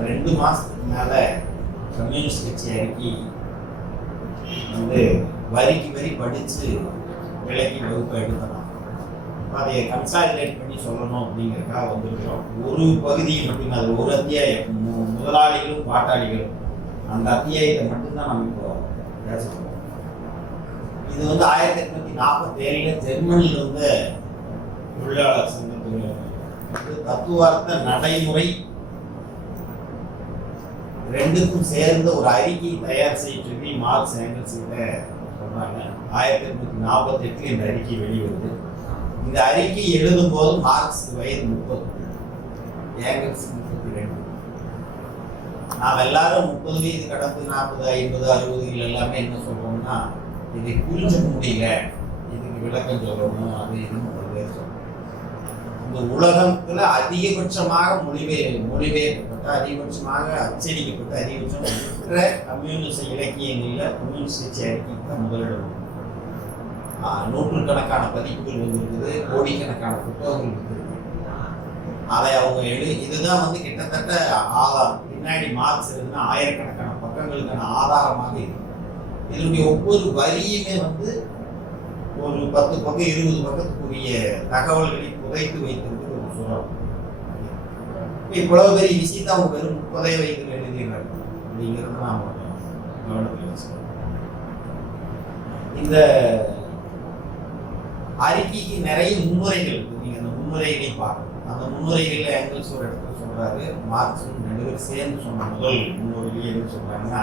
கடந்த 2 மாசத்துக்கு மேல கம்யூனிஸ்ட் கட்சி அறிக்கை வரிக்கு வரி படிச்சு விலைக்கு வகுப்பு எடுக்கலாம். அதை கன்சாலிடேட் பண்ணி சொல்லணும் அப்படிங்கிறதுக்காக வந்திருக்கிறோம். ஒரு பகுதியை மட்டும், அது ஒரு அத்தியாயம், முதலாளிகளும் பாட்டாளிகளும், அந்த அத்தியாயத்தை மட்டும்தான் நம்ம இப்போ பேசணும். இது 1847 ஜெர்மனியில் இருந்த தொழிலாளர் சங்கத்தில் தத்துவார்த்த நடைமுறை ரெண்டுக்கும் சேர்ந்த ஒரு அறிக்கை தயார் செய்ய சொல்லி மார்க்ஸ் ஏங்கல்ஸ் கிட்ட சொல்றாங்க. 1848 இந்த அறிக்கை வெளிவருது. இந்த அறிக்கை எழுதும் போது மார்க்ஸ் வயது 30, ஏங்கல்ஸ் 32. நாம் எல்லாரும் 30 வயது கடந்து 40, 50, 60 எல்லாமே என்ன சொல்றோம்னா, இதை புரிஞ்சுக்க முடியல, இதுக்கு விளக்கம் சொல்லணும், அது இதுன்னு பல்வேறு சொல்றோம். இந்த உலகத்துல அதிகபட்சமாக மொழிபெயர்க்கப்பட்ட, அதிகபட்சமாக அச்சடிக்கப்பட்ட, அதிகபட்சமாக கம்யூனிஸ்ட் இலக்கியங்களில் கம்யூனிஸ்ட் கட்சி அறிக்கைக்கு தான் முதலிடம். நூற்றுக்கணக்கான பதிப்புகள் இருக்குது, கோடிக்கணக்கான புத்தகங்கள் இருக்குது. அதை அவங்க இதுதான் கிட்டத்தட்ட ஆதாரம். பின்னாடி மார்க்ஸ் எழுதுனா ஆயிரக்கணக்கான பக்கங்களுக்கான ஆதாரமாக இருக்கு. இதனுடைய ஒவ்வொரு வரியுமே ஒரு 10 பக்கம் 20 பக்கத்துக்குரிய தகவல்களை புதைத்து வைத்திருக்கிற ஒரு சுரம். இவ்வளவு பெரிய விஷயத்தை அவங்க வெறும் 30 வயதில் எழுதிடுறாங்க அப்படிங்கிறது நாம் கவனத்தில் வச்சுக்கணும். இந்த அறிக்கைக்கு நிறைய முன்னுரைகள் இருக்கு. நீங்க அந்த முன்னுரைகளை பார்க்கணும். அந்த முன்னுரைகளில் ஏங்கல்ஸ் ஒரு இடத்துல சொல்றாரு, மார்க்ஸும் 2 பேரும் சேர்ந்து சொன்ன முதல் முன்னுரையிலேயே எது சொல்றாங்கன்னா,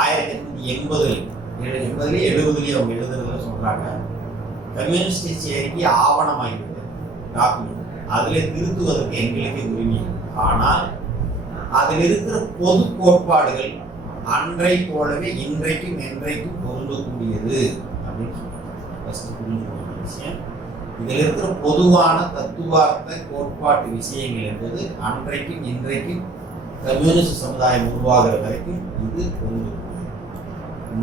1880 70 அவங்க எழுதுறதுல சொல்றாங்க, கம்யூனிஸ்ட் கட்சி அறிக்கை ஆவணமாகிறது, டாக்குமெண்ட். அதுல திருத்துவதற்கு எங்களுக்கு உரிமை. ஆனால் அதில் இருக்கிற பொது கோட்பாடுகள் அன்றை போலவே இன்றைக்கும் என்றைக்கும் பொருந்தக்கூடியது அப்படின்னு சொல்றாங்க. விஷயம், இதில் இருக்கிற பொதுவான தத்துவார்த்த கோட்பாட்டு விஷயங்கள் என்பது அன்றைக்கும் இன்றைக்கும் கம்யூனிஸ்ட் சமுதாயம் உருவாகிற வரைக்கும் இது பொருந்தும்.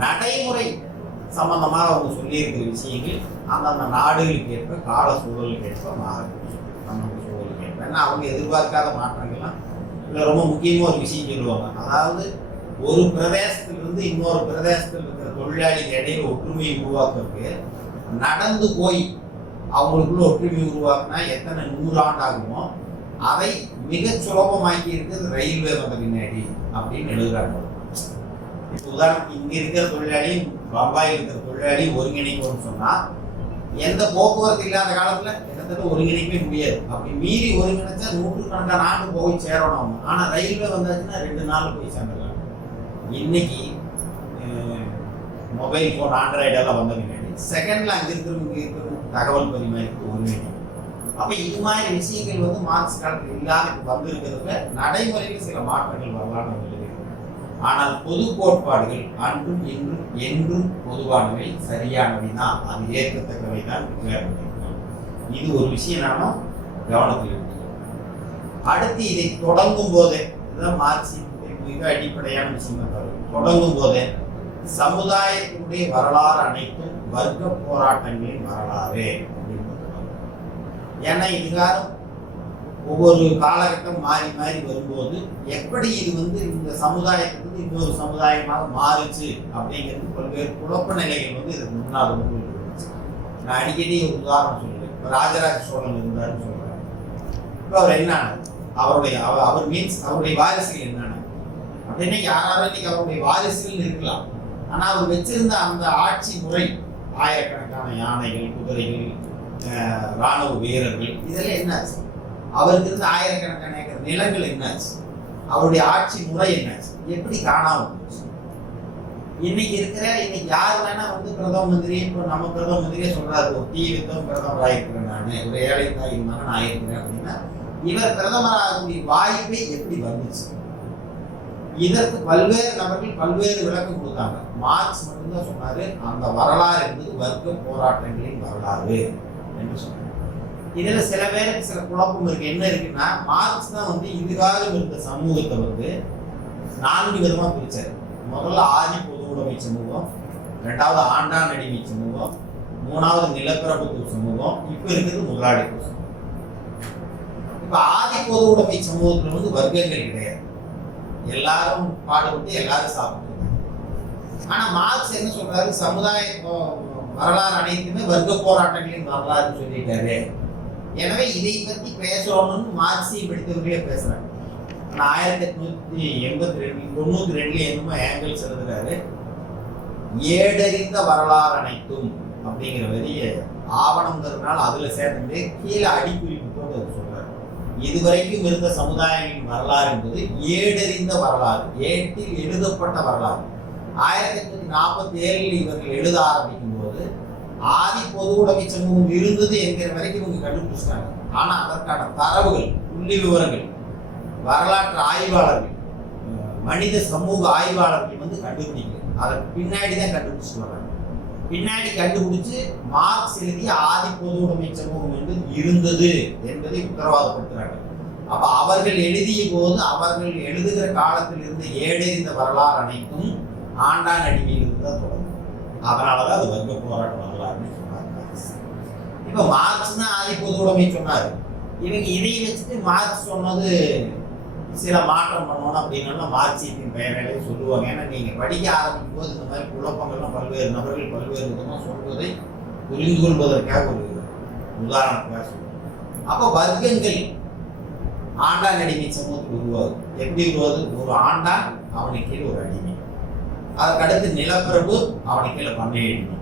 நடைமுறை சம்பந்தமாக அவங்க சொல்லியிருக்கிற விஷயங்கள் அந்தந்த நாடுகளுக்கு ஏற்ப, கால சூழலுக்கு ஏற்ப மாறக்கூடிய சூழலுக்கு ஏற்ப. ஏன்னா அவங்க எதிர்பார்க்காத மாற்றங்கள்லாம் இல்லை. ரொம்ப முக்கியமாக ஒரு விஷயம் சொல்லுவாங்க, அதாவது ஒரு பிரதேசத்திலிருந்து இன்னொரு பிரதேசத்தில் இருக்கிற தொழிலாளிகள் இடையில ஒற்றுமையை உருவாக்குறதுக்கு நடந்து போய் அவங்களுக்குள்ள ஒற்றுமை உருவாக்குனா எத்தனை 100 ஆண்டு ஆகுமோ, அதை மிக சுலபமாக்கி இருக்கிறது ரயில்வே வந்த பின்னாடி அப்படின்னு எழுதுறாங்க. இப்போ உதாரணத்துக்கு இங்க இருக்கிற தொழிலாளி பம்பாயில் இருக்கிற தொழிலாளி ஒருங்கிணைக்கணும்னு சொன்னா, எந்த போக்குவரத்து இல்லாத காலத்துல கிட்டத்தட்ட ஒருங்கிணைக்கவே முடியாது. அப்படி மீறி ஒருங்கிணைச்சா 100கணக்கான ஆண்டு போய் சேரணும். ஆனா ரயில்வே வந்தாச்சுன்னா 2 நாள் போய் சேர்ந்துடலாம். இன்னைக்கு மொபைல் போன், ஆண்ட்ராய்டு எல்லாம் வந்த பின்னாடி செகண்ட்ல அங்க இருக்கிற தகவல் பரிமாறிக்கு ஒருங்கிணைக்கும். அப்ப இது மாதிரி விஷயங்கள் மார்க்ஸ் காலத்தில் இல்லாத வந்திருக்கிறதுல நடைமுறையில் சில மாற்றங்கள் வரலாறு எழுதி. ஆனால் பொது கோட்பாடுகள் அன்றும் இன்றும் என்றும் பொதுவானவை, சரியானவை தான், அது ஏற்கத்தக்கவை தான். இது ஒரு விஷயம் நாம கவனத்தில் எடுத்துக்கணும். அடுத்து இதை தொடங்கும் போதே, இதுதான் மார்க்சின் மிக அடிப்படையான விஷயம். தொடங்கும் போதே சமுதாயத்தினுடைய வரலாறு அனைத்தும் வர்க்க போராட்டங்களின் வரலாறு. ஏன்னா இதுகாரம் ஒவ்வொரு காலகட்டம் மாறி மாறி வரும்போது எப்படி இது இந்த சமுதாயத்துக்கு இன்னொரு சமுதாயமாக மாறுச்சு அப்படிங்கிறது பல்வேறு குழப்ப நிலைகள் இதுக்கு முன்னால் இருந்துச்சு. நான் அடிக்கடி ஒரு உதாரணம் சொல்லுவேன். இப்போ ராஜராஜ சோழன் இருந்தாருன்னு சொல்றாரு. இப்போ அவர் என்ன அவர் மீன்ஸ் அவருடைய வாரிசுகள் என்னென்ன அப்படின்னா, யாராலும் இன்னைக்கு அவருடைய வாரிசுகள் இருக்கலாம். ஆனா அவர் வச்சிருந்த அந்த ஆட்சி முறை, ஆயிரக்கணக்கான யானைகள், குதிரைகள், இராணுவ வீரர்கள், இதெல்லாம் என்னாச்சு? அவருக்கு இருந்த ஆயிரக்கணக்கான ஏக்கர் நிலங்கள் என்னாச்சு? அவருடைய ஆட்சி முறை என்னாச்சு? எப்படி காணாம போச்சு? இன்னைக்கு யார் வேணா பிரதம மந்திரி, இப்போ நம்ம பிரதம மந்திரியே சொல்றாரு, ஒரு தீ வித்தம் பிரதமர் ஆயிருக்கிறேன், நான் ஒரு ஏழை தாயின் மகன் ஆயிருக்கிறேன் அப்படின்னா, இவர் பிரதமர் ஆகக்கூடிய வாய்ப்பை எப்படி வந்துச்சு? இதற்கு பல்வேறு நபர்கள் பல்வேறு விளக்கம் கொடுத்தாங்க. மார்க்ஸ் மட்டும்தான் சொன்னாரு, அந்த வரலாறு என்பது வர்க்க போராட்டங்களின் வரலாறு என்று சொன்னார். இதுல சில பேருக்கு சில குழப்பம் இருக்கு. என்ன இருக்குன்னா, மார்க்ஸ் தான் இதுகாலம் இருந்த சமூகத்தை 4 விதமா பிரிச்சாரு. முதல்ல ஆதி பொது உடைமை சமூகம், 2வது ஆண்டான் அடிமை சமூகம், 3வது நிலப்பிரபுத்துவ சமூகம், இப்ப இருக்கிறது முதலாளித்துவ சமூகம். இப்ப ஆதி பொது உடைமை சமூகத்துல வர்க்கங்கள் கிடையாது. எல்லாரும் பாடுபட்டு எல்லாரும் சாப்பிட்டு. ஆனா மார்க்ஸ் என்ன சொல்றாரு, சமுதாய வரலாறு அனைத்துமே வர்க்க போராட்டங்களின் வரலாறு சொல்லிட்டாரு. எனவே இதை பத்தி பேசணும்னு மார்க்சியம் படித்தவர்களே பேசுறாங்க. 1892 என்னமோ ஏங்கல்ஸ் எழுதுறாரு, ஏடறிந்த வரலாறு அனைத்தும் அப்படிங்கிற வரிய ஆவணங்கிறதுனால அதுல சேர்ந்து கீழே அடிக்குறிப்பு போட்டு அது சொல்றாரு. இதுவரைக்கும் இருந்த சமுதாயங்களின் வரலாறு என்பது ஏடறிந்த வரலாறு, ஏட்டில் எழுதப்பட்ட வரலாறு. 1847 இவர்கள் எழுத ஆரம்பிக்கும் போது ஆதி பொது உடைமை சமூகம் இருந்தது என்கிற வரைக்கும் இவங்க கண்டுபிடிச்சாங்க. ஆனா அதற்கான தரவுகள், புள்ளி விவரங்கள் வரலாற்று ஆய்வாளர்கள், மனித சமூக ஆய்வாளர்கள் கண்டுபிடிக்கல. அதற்கு பின்னாடி தான் கண்டுபிடிச்சு வர்றாங்க. பின்னாடி கண்டுபிடிச்சு மார்க்ஸ் எழுதிய ஆதி பொது உடைமை சமூகம் என்பது இருந்தது என்பதை உத்தரவாதப்படுத்துறாங்க. அப்ப அவர்கள் எழுதிய போது அவர்கள் எழுதுகிற காலத்தில் இருந்த ஏடறிந்த வரலாறு அனைத்தும் ஆண்டான் அடிமையில் தான் தொடங்கும். அதனாலதான் அது வர்க்க போராட்ட வரலாறுன்னு சொன்னாங்க. இப்ப மார்க்ஸ் தான் ஆதி பொது உடைமை சொன்னாரு. இவங்க இதை வச்சுட்டு மார்க்ஸ் சொன்னது சில மாற்றம் பண்ணணும் அப்படின்னா மார்க்சியத்தின் பெயராலே சொல்லுவாங்க. ஏன்னா நீங்க படிக்க ஆரம்பிக்கும் போது இந்த மாதிரி குழப்பங்கள்லாம் பல்வேறு நபர்கள் பல்வேறு விதமாக சொல்வதை புரிந்து கொள்வதற்காக ஒரு உதாரணத்துக்காக சொல்லுவாங்க. அப்போ வர்க்கங்கள் ஆண்டான் அடிமை சமூகத்துக்கு உருவாகுது. எப்படி உருவாது? ஒரு ஆண்டான், அவனுக்கு கீழே ஒரு அடிமை, அதற்கடுத்து நிலப்பிரபு, அவனுக்கு கீழே பண்ணை அடிமை,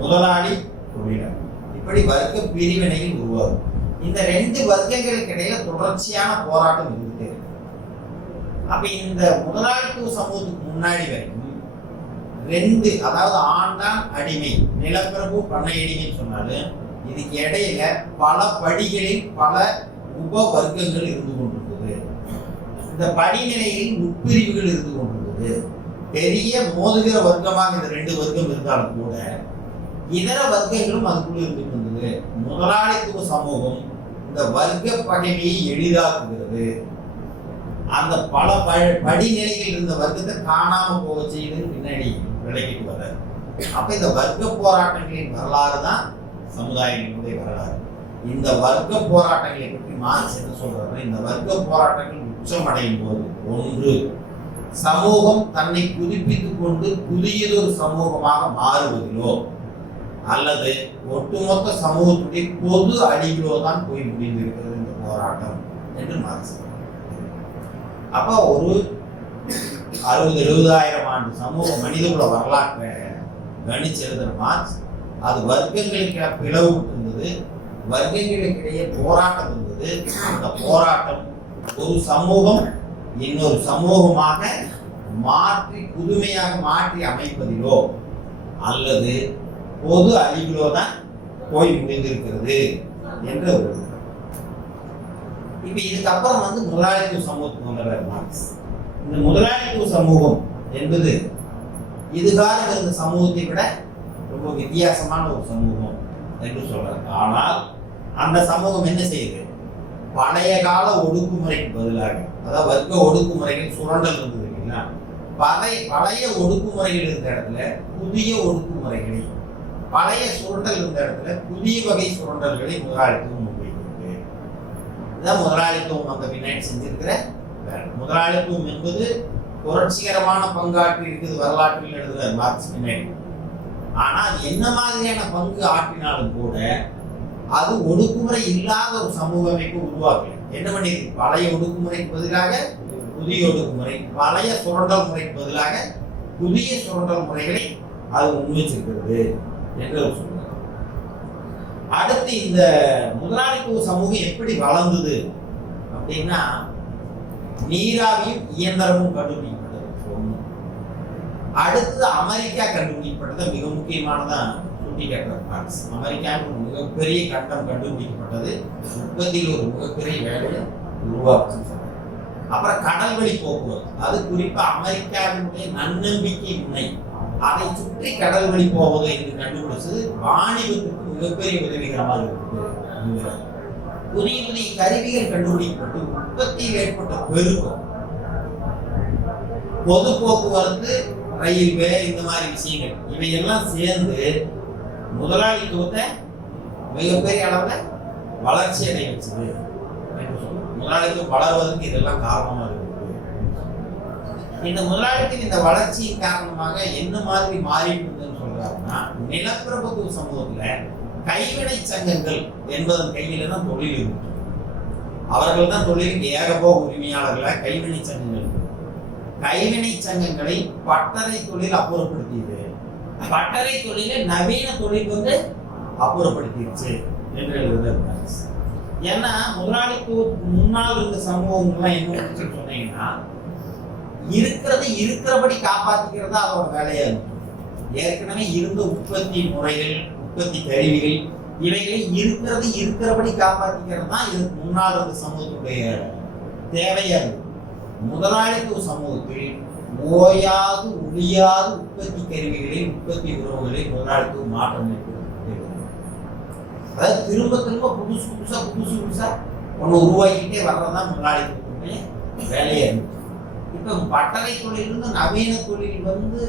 முதலாளி, தொழிலாளி, இப்படி வர்க்க பிரிவினைகள் உருவாகும். இந்த ரெண்டு வர்க்கங்களுக்கு இடையில தொடர்ச்சியான போராட்டம் இருந்துட்டே இருக்கு. அப்ப இந்த முதலாளித்துவ சமூகத்துக்கு முன்னாடி வரைக்கும் ரெண்டு, அதாவது ஆண்டான் அடிமை, நிலப்பிரபு, பண்ணை அடிமைன்னு சொன்னாலும் இதுக்கு இடையில பல படிகளில் பல உப வர்க்கங்கள் இருந்து கொண்டிருந்தது. இந்த படிநிலையில் உட்பிரிவுகள் இருந்து கொண்டிருந்தது. பெரிய மோதுகிற வர்க்கமாக இந்த ரெண்டு வர்க்கம் இருந்தாலும் கூட இதர வர்க்கங்களும் அதுக்குள்ள இருந்து கொண்டது. முதலாளித்துவ சமூகம் இந்த வர்க்க பகைமையை எளிதாக்குகிறது. அந்த பல படிநிலைகள் இருந்த வர்க்கத்தை காணாம போக செய்து பின்னாடி விளக்கிட்டு வர. அப்ப இந்த வர்க்க போராட்டங்களின் வரலாறு தான் சமுதாயங்களுடைய வரலாறு. இந்த வர்க்க போராட்டங்களை பற்றி மார்க்ஸ் என்ன சொல்றாரு? இந்த வர்க்க போராட்டங்கள் உச்சமடையும் போது ஒன்று, சமூகம் தன்னை புதுப்பித்துக் கொண்டு புதியதொரு சமூகமாக மாறுவதிலோ அல்லது ஒட்டுமொத்த சமூகத்துடைய பொது அழிவிலோ தான் போய் முடிந்திருக்கிறது இந்த போராட்டம் என்று மார்க்ஸ். அப்ப ஒரு 60-70,000 ஆண்டு சமூக மனிதகுல வரலாற்றை கணிச்சு எழுதுற மார்க்ஸ், அது வர்க்கங்களுக்கு பிளவுபட்டு இருந்தது, வர்க்கங்களுக்கிடையே போராட்டம் இருந்தது. அந்த போராட்டம் ஒரு சமூகம் இன்னொரு சமூகமாக மாற்றி புதுமையாக மாற்றி அமைப்பதிலோ அல்லது பொது அழிவிலோ தான் போய் முடிந்திருக்கிறது என்ற ஒரு. இப்ப இதுக்கப்புறம் முதலாளித்துவ சமூகத்துக்கு வந்தார் மார்க்ஸ். இந்த முதலாளித்துவ சமூகம் என்பது இதுகாலம் இருந்த சமூகத்தை விட ரொம்ப வித்தியாசமான ஒரு சமூகம் என்று சொல்றாரு. ஆனால் அந்த சமூகம் என்ன செய்யுது? பழைய கால ஒடுக்குமுறைக்கு பதிலாக, அதாவது வர்க்க ஒடுக்குமுறைகள், சுரண்டல் இருந்தது இல்லைங்களா, பழைய ஒடுக்குமுறைகள் இருந்த இடத்துல புதிய ஒடுக்குமுறைகளை, பழைய சுரண்டல் இருந்த இடத்துல புதிய வகை சுரண்டல்களை முதலாளித்துவம் முன்வைக்கிறது. இதுதான் முதலாளித்துவம் அந்த பின்னாடி செஞ்சிருக்கிற வேலை. முதலாளித்துவம் என்பது புரட்சிகரமான பங்காற்றி இருக்குது வரலாற்றில் எழுதுகிறார் மார்க்ஸ் பின்னாடி. ஆனா அது என்ன மாதிரியான பங்கு ஆற்றினாலும் கூட அது ஒடுக்குமுறை இல்லாத ஒரு சமூக அமைப்பு உருவாக்கல. என்ன பண்ணிருக்கு? பழைய ஒடுக்குமுறைக்கு பதிலாக புதிய ஒடுக்குமுறை, பழைய சுரண்டல் முறைக்கு பதிலாக புதிய சுரண்டல் முறைகளை அது முன்வச்சிருக்கிறது என்று சொல்றார். அடுத்து இந்த முதலாளித்துவ சமூகம் எப்படி வளர்ந்தது அப்படின்னா, நீராவியும் இயந்திரமும் கண்டுபிடிக்கப்பட்டது. அடுத்தது அமெரிக்கா கண்டுபிடிக்கப்பட்டது. மிக முக்கியமானதான் சுட்டி காட்டுறார். அமெரிக்காவுக்கு மிகப்பெரிய கண்டம் கண்டுபிடிக்கப்பட்டது, உற்பத்தியில் ஒரு மிகப்பெரிய வேலையை உருவாக்குச்சு. அப்புறம் கடல் வழி போக்குவரத்து, அது குறிப்பா அமெரிக்காவினுடைய நன்னம்பிக்கை முனை, அதை சுற்றி கடல் வழி போவது என்று கண்டுபிடிச்சது வாணிபத்துக்கு மிகப்பெரிய உதவிகரமாக இருக்குது. புதிய புதிய கருவிகள் கண்டுபிடிக்கப்பட்டு உற்பத்தியில் ஏற்பட்ட பெருக்கம், பொது போக்குவரத்து, ரயில்வே, இந்த மாதிரி விஷயங்கள் இவையெல்லாம் சேர்ந்து முதலாளித்துவத்தை மிகப்பெரிய அளவில் வளர்ச்சி அடைய வச்சது. முதலாளித்துவம் வளர்வதற்கு இதெல்லாம் காரணமாக இருக்குது. இந்த முதலாளித்தின் இந்த வளர்ச்சியின் காரணமாக என்ன மாதிரி மாறிட்டு இருந்ததுன்னு சொல்றாருன்னா, நிலப்பிரபுத்துவ சமூகத்துல கைவினை சங்கங்கள் என்பதன் கையில தான் தொழில் இருக்கு. அவர்கள் தான் தொழிலுக்கு ஏகபோக உரிமையாளர்களாக கைவினை சங்கங்கள். கைவினை சங்கங்களை பட்டறை தொழில் அப்புறப்படுத்தியது. பட்டறை தொழிலை நவீன தொழில் வந்து அப்புறப்படுத்திடுச்சு என்று எழுதுறாரு. ஏன்னா முதலாளித்துவ முன்னால் இருந்த சமூகங்கள்லாம் என்ன சொன்னீங்கன்னா, இருக்கிறது இருக்கிறபடி காப்பாற்றிக்கிறதா அதோட வேலையா இருக்கும். ஏற்கனவே இருந்த உற்பத்தி முறைகள், உற்பத்தி கருவிகள், இவைகளை இருக்கிறது இருக்கிறபடி காப்பாற்றிக்கிறது தான் இதுக்கு முன்னால் இருந்த சமூகத்துடைய தேவையா இருக்கு. முதலாளித்துவ சமூகத்தில் ஓயாது ஒழியாது உற்பத்தி கருவிகளில், உற்பத்தி உறவுகளை முதலாளித்துவ மாற்றம் ஏற்படுத்தி, அதாவது திரும்ப திரும்ப புதுசு புதுசா ஒன்று உருவாக்கிட்டே வர்றதுதான் முதலாளித்துவத்துடைய வேலையா இருக்கு. இப்ப பட்டறை தொழிலிருந்து நவீன தொழில் வந்து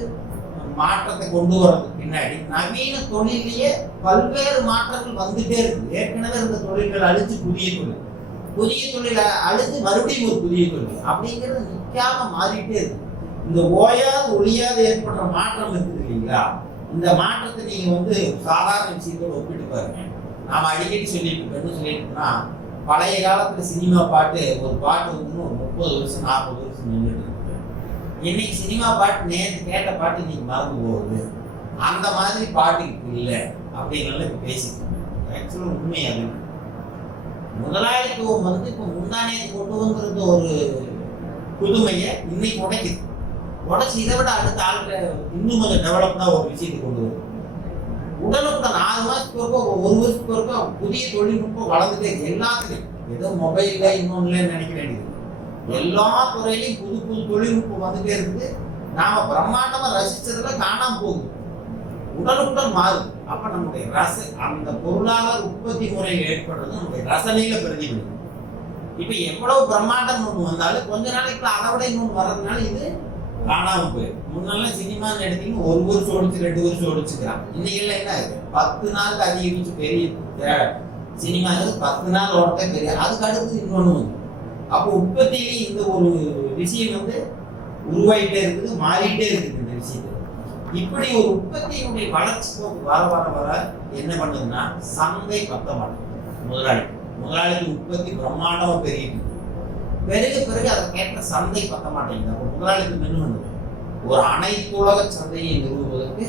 மாற்றத்தை கொண்டு வர்றதுக்கு பின்னாடி நவீன தொழிலேயே பல்வேறு மாற்றங்கள் வந்துட்டே இருக்கு. ஏற்கனவே இருந்த தொழில்கள் அழிச்சு புதிய தொழிலை அழிச்சு மறுபடியும் ஒரு புதிய தொழில் அப்படிங்கிறது நிற்காம மாறிட்டே இருக்கு. இந்த ஓயாது ஒழியாது ஏற்படுற மாற்றம் இருக்குது இல்லைங்களா? இந்த மாற்றத்தை நீங்க வந்து சாதாரண விஷயத்தோட ஒப்பிட்டு பாருங்க. நாம அடிக்கடி சொல்லிட்டு பழைய காலத்துல சினிமா பாட்டு, ஒரு பாட்டு வந்து ஒரு 30 வருஷம் 40 வருஷம் நின்றுட்டு இருக்கு. இன்னைக்கு சினிமா பாட்டு நேற்று கேட்ட பாட்டு இன்னைக்கு மறந்து போகுது. அந்த மாதிரி பாட்டு இப்ப இல்லை அப்படிங்கிறத இப்ப பேசிட்டு ஆக்சுவலா உண்மை அது. முதலாளித்துவம் வந்து இப்ப முந்தானேத்து கொண்டு வந்திருந்த ஒரு புதுமையை இன்னைக்கு உடைச்சு இதை விட அடுத்த ஆளுக்கு இன்னும் கொஞ்சம் டெவலப்டா ஒரு விஷயத்தை கொண்டு வரும். உடனுக்குடன் 6 மாசத்துக்கு ஒருக்கா 1 வருஷத்துக்கு ஒருக்கா புதிய தொழில்நுட்பம் வளர்ந்துட்டே இருக்கு. எல்லாத்துலையும் ஏதோ மொபைல்ல இன்னொன்னுல நினைக்க வேண்டியது, எல்லா துறையிலையும் புது புது தொழில்நுட்பம் வந்துட்டே இருக்குது. நாம பிரம்மாண்டமா ரசிச்சதுல காணாம போகுது, உடனுக்குடன் மாறுது. அப்ப நம்முடைய அந்த பொருளாதார உற்பத்தி முறையில் ஏற்படுறது நம்முடைய ரசனையில பிரதிபலிக்கும். இப்ப எவ்வளவு பிரம்மாண்டம் ஒண்ணு வந்தாலும் கொஞ்ச நாளைக்கு அதை விட இன்னொன்று வர்றதுனால இது காணாம போயிடும். முன்னெல்லாம் சினிமான்னு எடுத்தீங்கன்னா 1 வருஷம் ஓடிச்சு 2 வருஷம் ஓடிச்சுக்கிறான். இன்னைக்கு எல்லாம் என்ன இருக்கு, 10 நாளுக்கு அதிகரிச்சு பெரிய சினிமா 10 நாள் ஓடத்தே பெரிய, அதுக்கு அடுத்து இன்னொன்று வந்து. அப்போ உற்பத்தியிலே இந்த ஒரு விஷயம் வந்து உருவாயிட்டே இருக்குது, மாறிட்டே இருக்குது இந்த விஷயத்துல. இப்படி ஒரு உற்பத்தியினுடைய வளர்ச்சி போக்கு வர வர வர என்ன பண்ணுதுன்னா சந்தை பத்த மாட்டேங்குது. முதலாளிக்கு உற்பத்தி பிரம்மாண்டமா பெருகிட்டு பிறகு அதை கேட்ட சந்தை பத்த மாட்டேங்குது. அப்போ முதலாளிக்கு என்ன பண்ணுது, ஒரு அனைத்துலக சந்தையை நிறுவுவதற்கு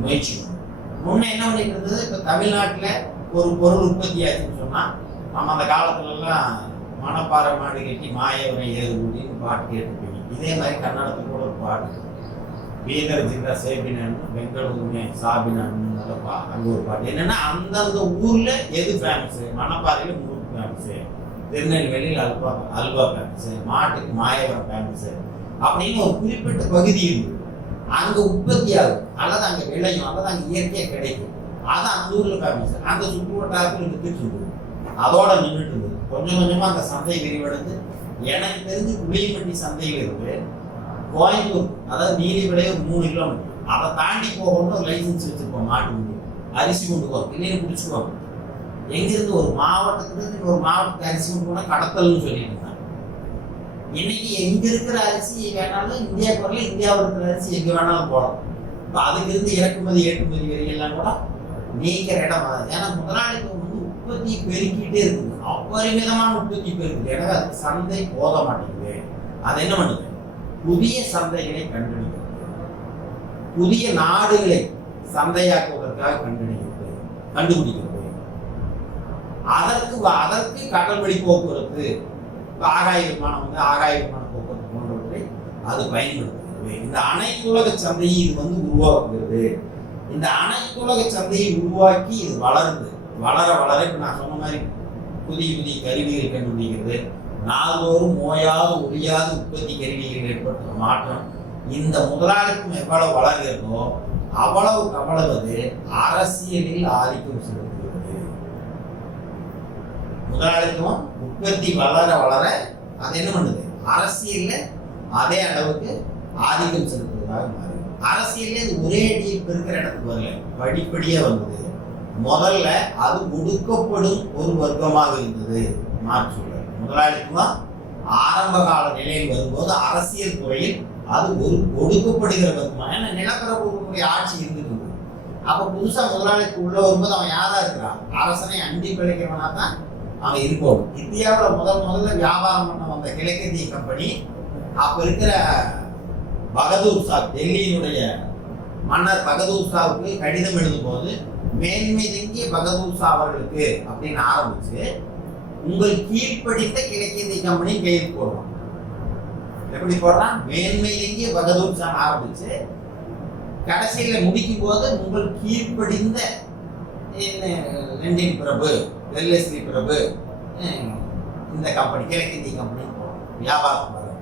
முயற்சி பண்ணும். முன்ன என்ன பண்ணிட்டு இருந்தது, இப்ப தமிழ்நாட்டுல ஒரு பொருள் உற்பத்தி ஆச்சுன்னு சொன்னா நம்ம அந்த காலத்துல எல்லாம் மணப்பாறை மாடு கட்டி மாயவனை ஏது ஊட்டின்னு பாட்டு கேட்டுருப்பீங்க. இதே மாதிரி கர்நாடகத்தில் கூட ஒரு பாட்டு, பீதர் ஜில்லா சேபினான் பெங்களூருமே சாபினான், அங்க ஒரு பாட்டு. என்னன்னா அந்தந்த ஊர்ல எது ஃபேமஸ், மணப்பாறையில முறுக்கு ஃபேமஸ், திருநெல்வேலியில் அல்வா ஃபேமஸ், மாட்டுக்கு மாயவரம் ஃபேமஸ் அப்படின்னு ஒரு குறிப்பிட்ட பகுதி இருக்கு. அங்க உற்பத்தி ஆகும் அல்லது அங்க விளையும் அல்லது அங்க இயற்கையா கிடைக்கும், அது அந்த ஊர்ல ஃபேமஸ். அந்த சுற்று வட்டாரத்தில் வித்துட்டு இருக்குது, அதோட நின்றுட்டு இருக்குது. கொஞ்சம் கொஞ்சமா அந்த சந்தை விரிவடைந்து எனக்கு தெரிஞ்சு புளியம்பட்டி சந்தையில் இருக்கு கோயம்புத்தூர், அதாவது நீலிவிடை ஒரு 3 கிலோமீட்டர், அதை தாண்டி போகணும்னு ஒரு லைசன்ஸ் வச்சிருப்போம். மாட்டு வண்டி அரிசி கொண்டு போவோம், இல்லைன்னு பிடிச்சிக்குவாங்க. எங்கிருந்து ஒரு மாவட்டத்துக்கு இன்னொரு மாவட்டத்துக்கு அரிசி கொண்டு போனா கடத்தல்னு சொல்லிட்டு இருந்தாங்க. இன்னைக்கு எங்க இருக்கிற அரிசி வேணாலும் இந்தியாவுக்கு வரல, இந்தியாவில் இருக்கிற அரிசி எங்க வேணாலும் போகலாம். இப்போ அதுக்கு இருந்து இறக்குமதி ஏற்றுமதி வரி எல்லாம் கூட நீக்கிற இடம். ஏன்னா முதலாளித்துவம் வந்து உற்பத்தி பெருக்கிட்டே இருக்குது, அப்பரிமிதமான உற்பத்தி பெருக்குது. எனவே அதுக்கு சந்தை போத மாட்டேங்குது. அது என்ன பண்ணுது, புதிய சந்தைகளை கண்டுபிடிக்கிறது, புதிய நாடுகளை சந்தையாக்குவதற்காக கண்டுபிடிக்கிறது. அதற்கு கடல் வழி போக்குவரத்து, ஆகாய விமானம் வந்து ஆகாய விமான போக்குவரத்து போன்றவற்றை அது பயன்படுத்துகிறது. இந்த அனைத்துலக சந்தையை இது வந்து உருவாக்குகிறது. இந்த அனைத்துலக சந்தையை உருவாக்கி இது வளருது. வளர வளர இப்ப நான் சொன்ன மாதிரி புதிய புதிய கருவிகள் கண்டுபிடிக்கிறது, நாள்தோறும் ஓயாது ஒழியாது உற்பத்தி கருவிகள் ஏற்படுத்துற மாற்றம். இந்த முதலாளித்துவம் எவ்வளவு வளர்கிறதோ அவ்வளவு அரசியலில் ஆதிக்கம் செலுத்துகிறது. முதலாளித்துவம் உற்பத்தி வளர வளர அது என்ன பண்ணுது, அரசியல்ல அதே அளவுக்கு ஆதிக்கம் செலுத்துவதாக மாறுது. அரசியல்ல ஒரே அடி இருக்கிற இடத்துக்கு வரல, படிப்படியா வந்தது. முதல்ல அது ஒடுக்கப்படும் ஒரு வர்க்கமாக இருந்தது. மாற்றி முதலாளித்துவம் ஆரம்ப கால நிலையில் வரும்போது அரசியல் துறையில் அது ஒரு ஒடுக்கப்படுகிற வர்க்கமா. ஏன்னா நிலப்பரப்புடைய ஆட்சி இருந்துட்டு இருக்கு. அப்ப புதுசா முதலாளிக்கு உள்ள வரும்போது அவன் யாரா இருக்கிறான்? அரசனை அண்டி பிழைக்கிறவனா தான் அவன் இருக்கணும். இந்தியாவில் முதல்ல வியாபாரம் பண்ண வந்த கிழக்கிந்திய கம்பெனி அப்ப இருக்கிற பகதூர் ஷா, டெல்லியினுடைய மன்னர் பகதூர் ஷாவுக்கு கடிதம் எழுதும் போது மேன்மை தங்கிய பகதூர் ஷா அவர்களுக்கு அப்படின்னு ஆரம்பிச்சு உங்கள் கீழ்ப்படித்த கிழக்கிந்திய கம்பெனி கையில் போடுறான். எப்படி போடுறான்? மேன்மை தங்கிய பகதூர் ஷா ஆரம்பிச்சு கடைசியில முடிக்கும் போது உங்கள் கீழ்ப்படிந்த லண்டன் பிரபு, வெல்லஸ்லி பிரபு, இந்த கம்பெனி கிழக்கிந்திய கம்பெனி வியாபாரம் பண்ணுறாங்க.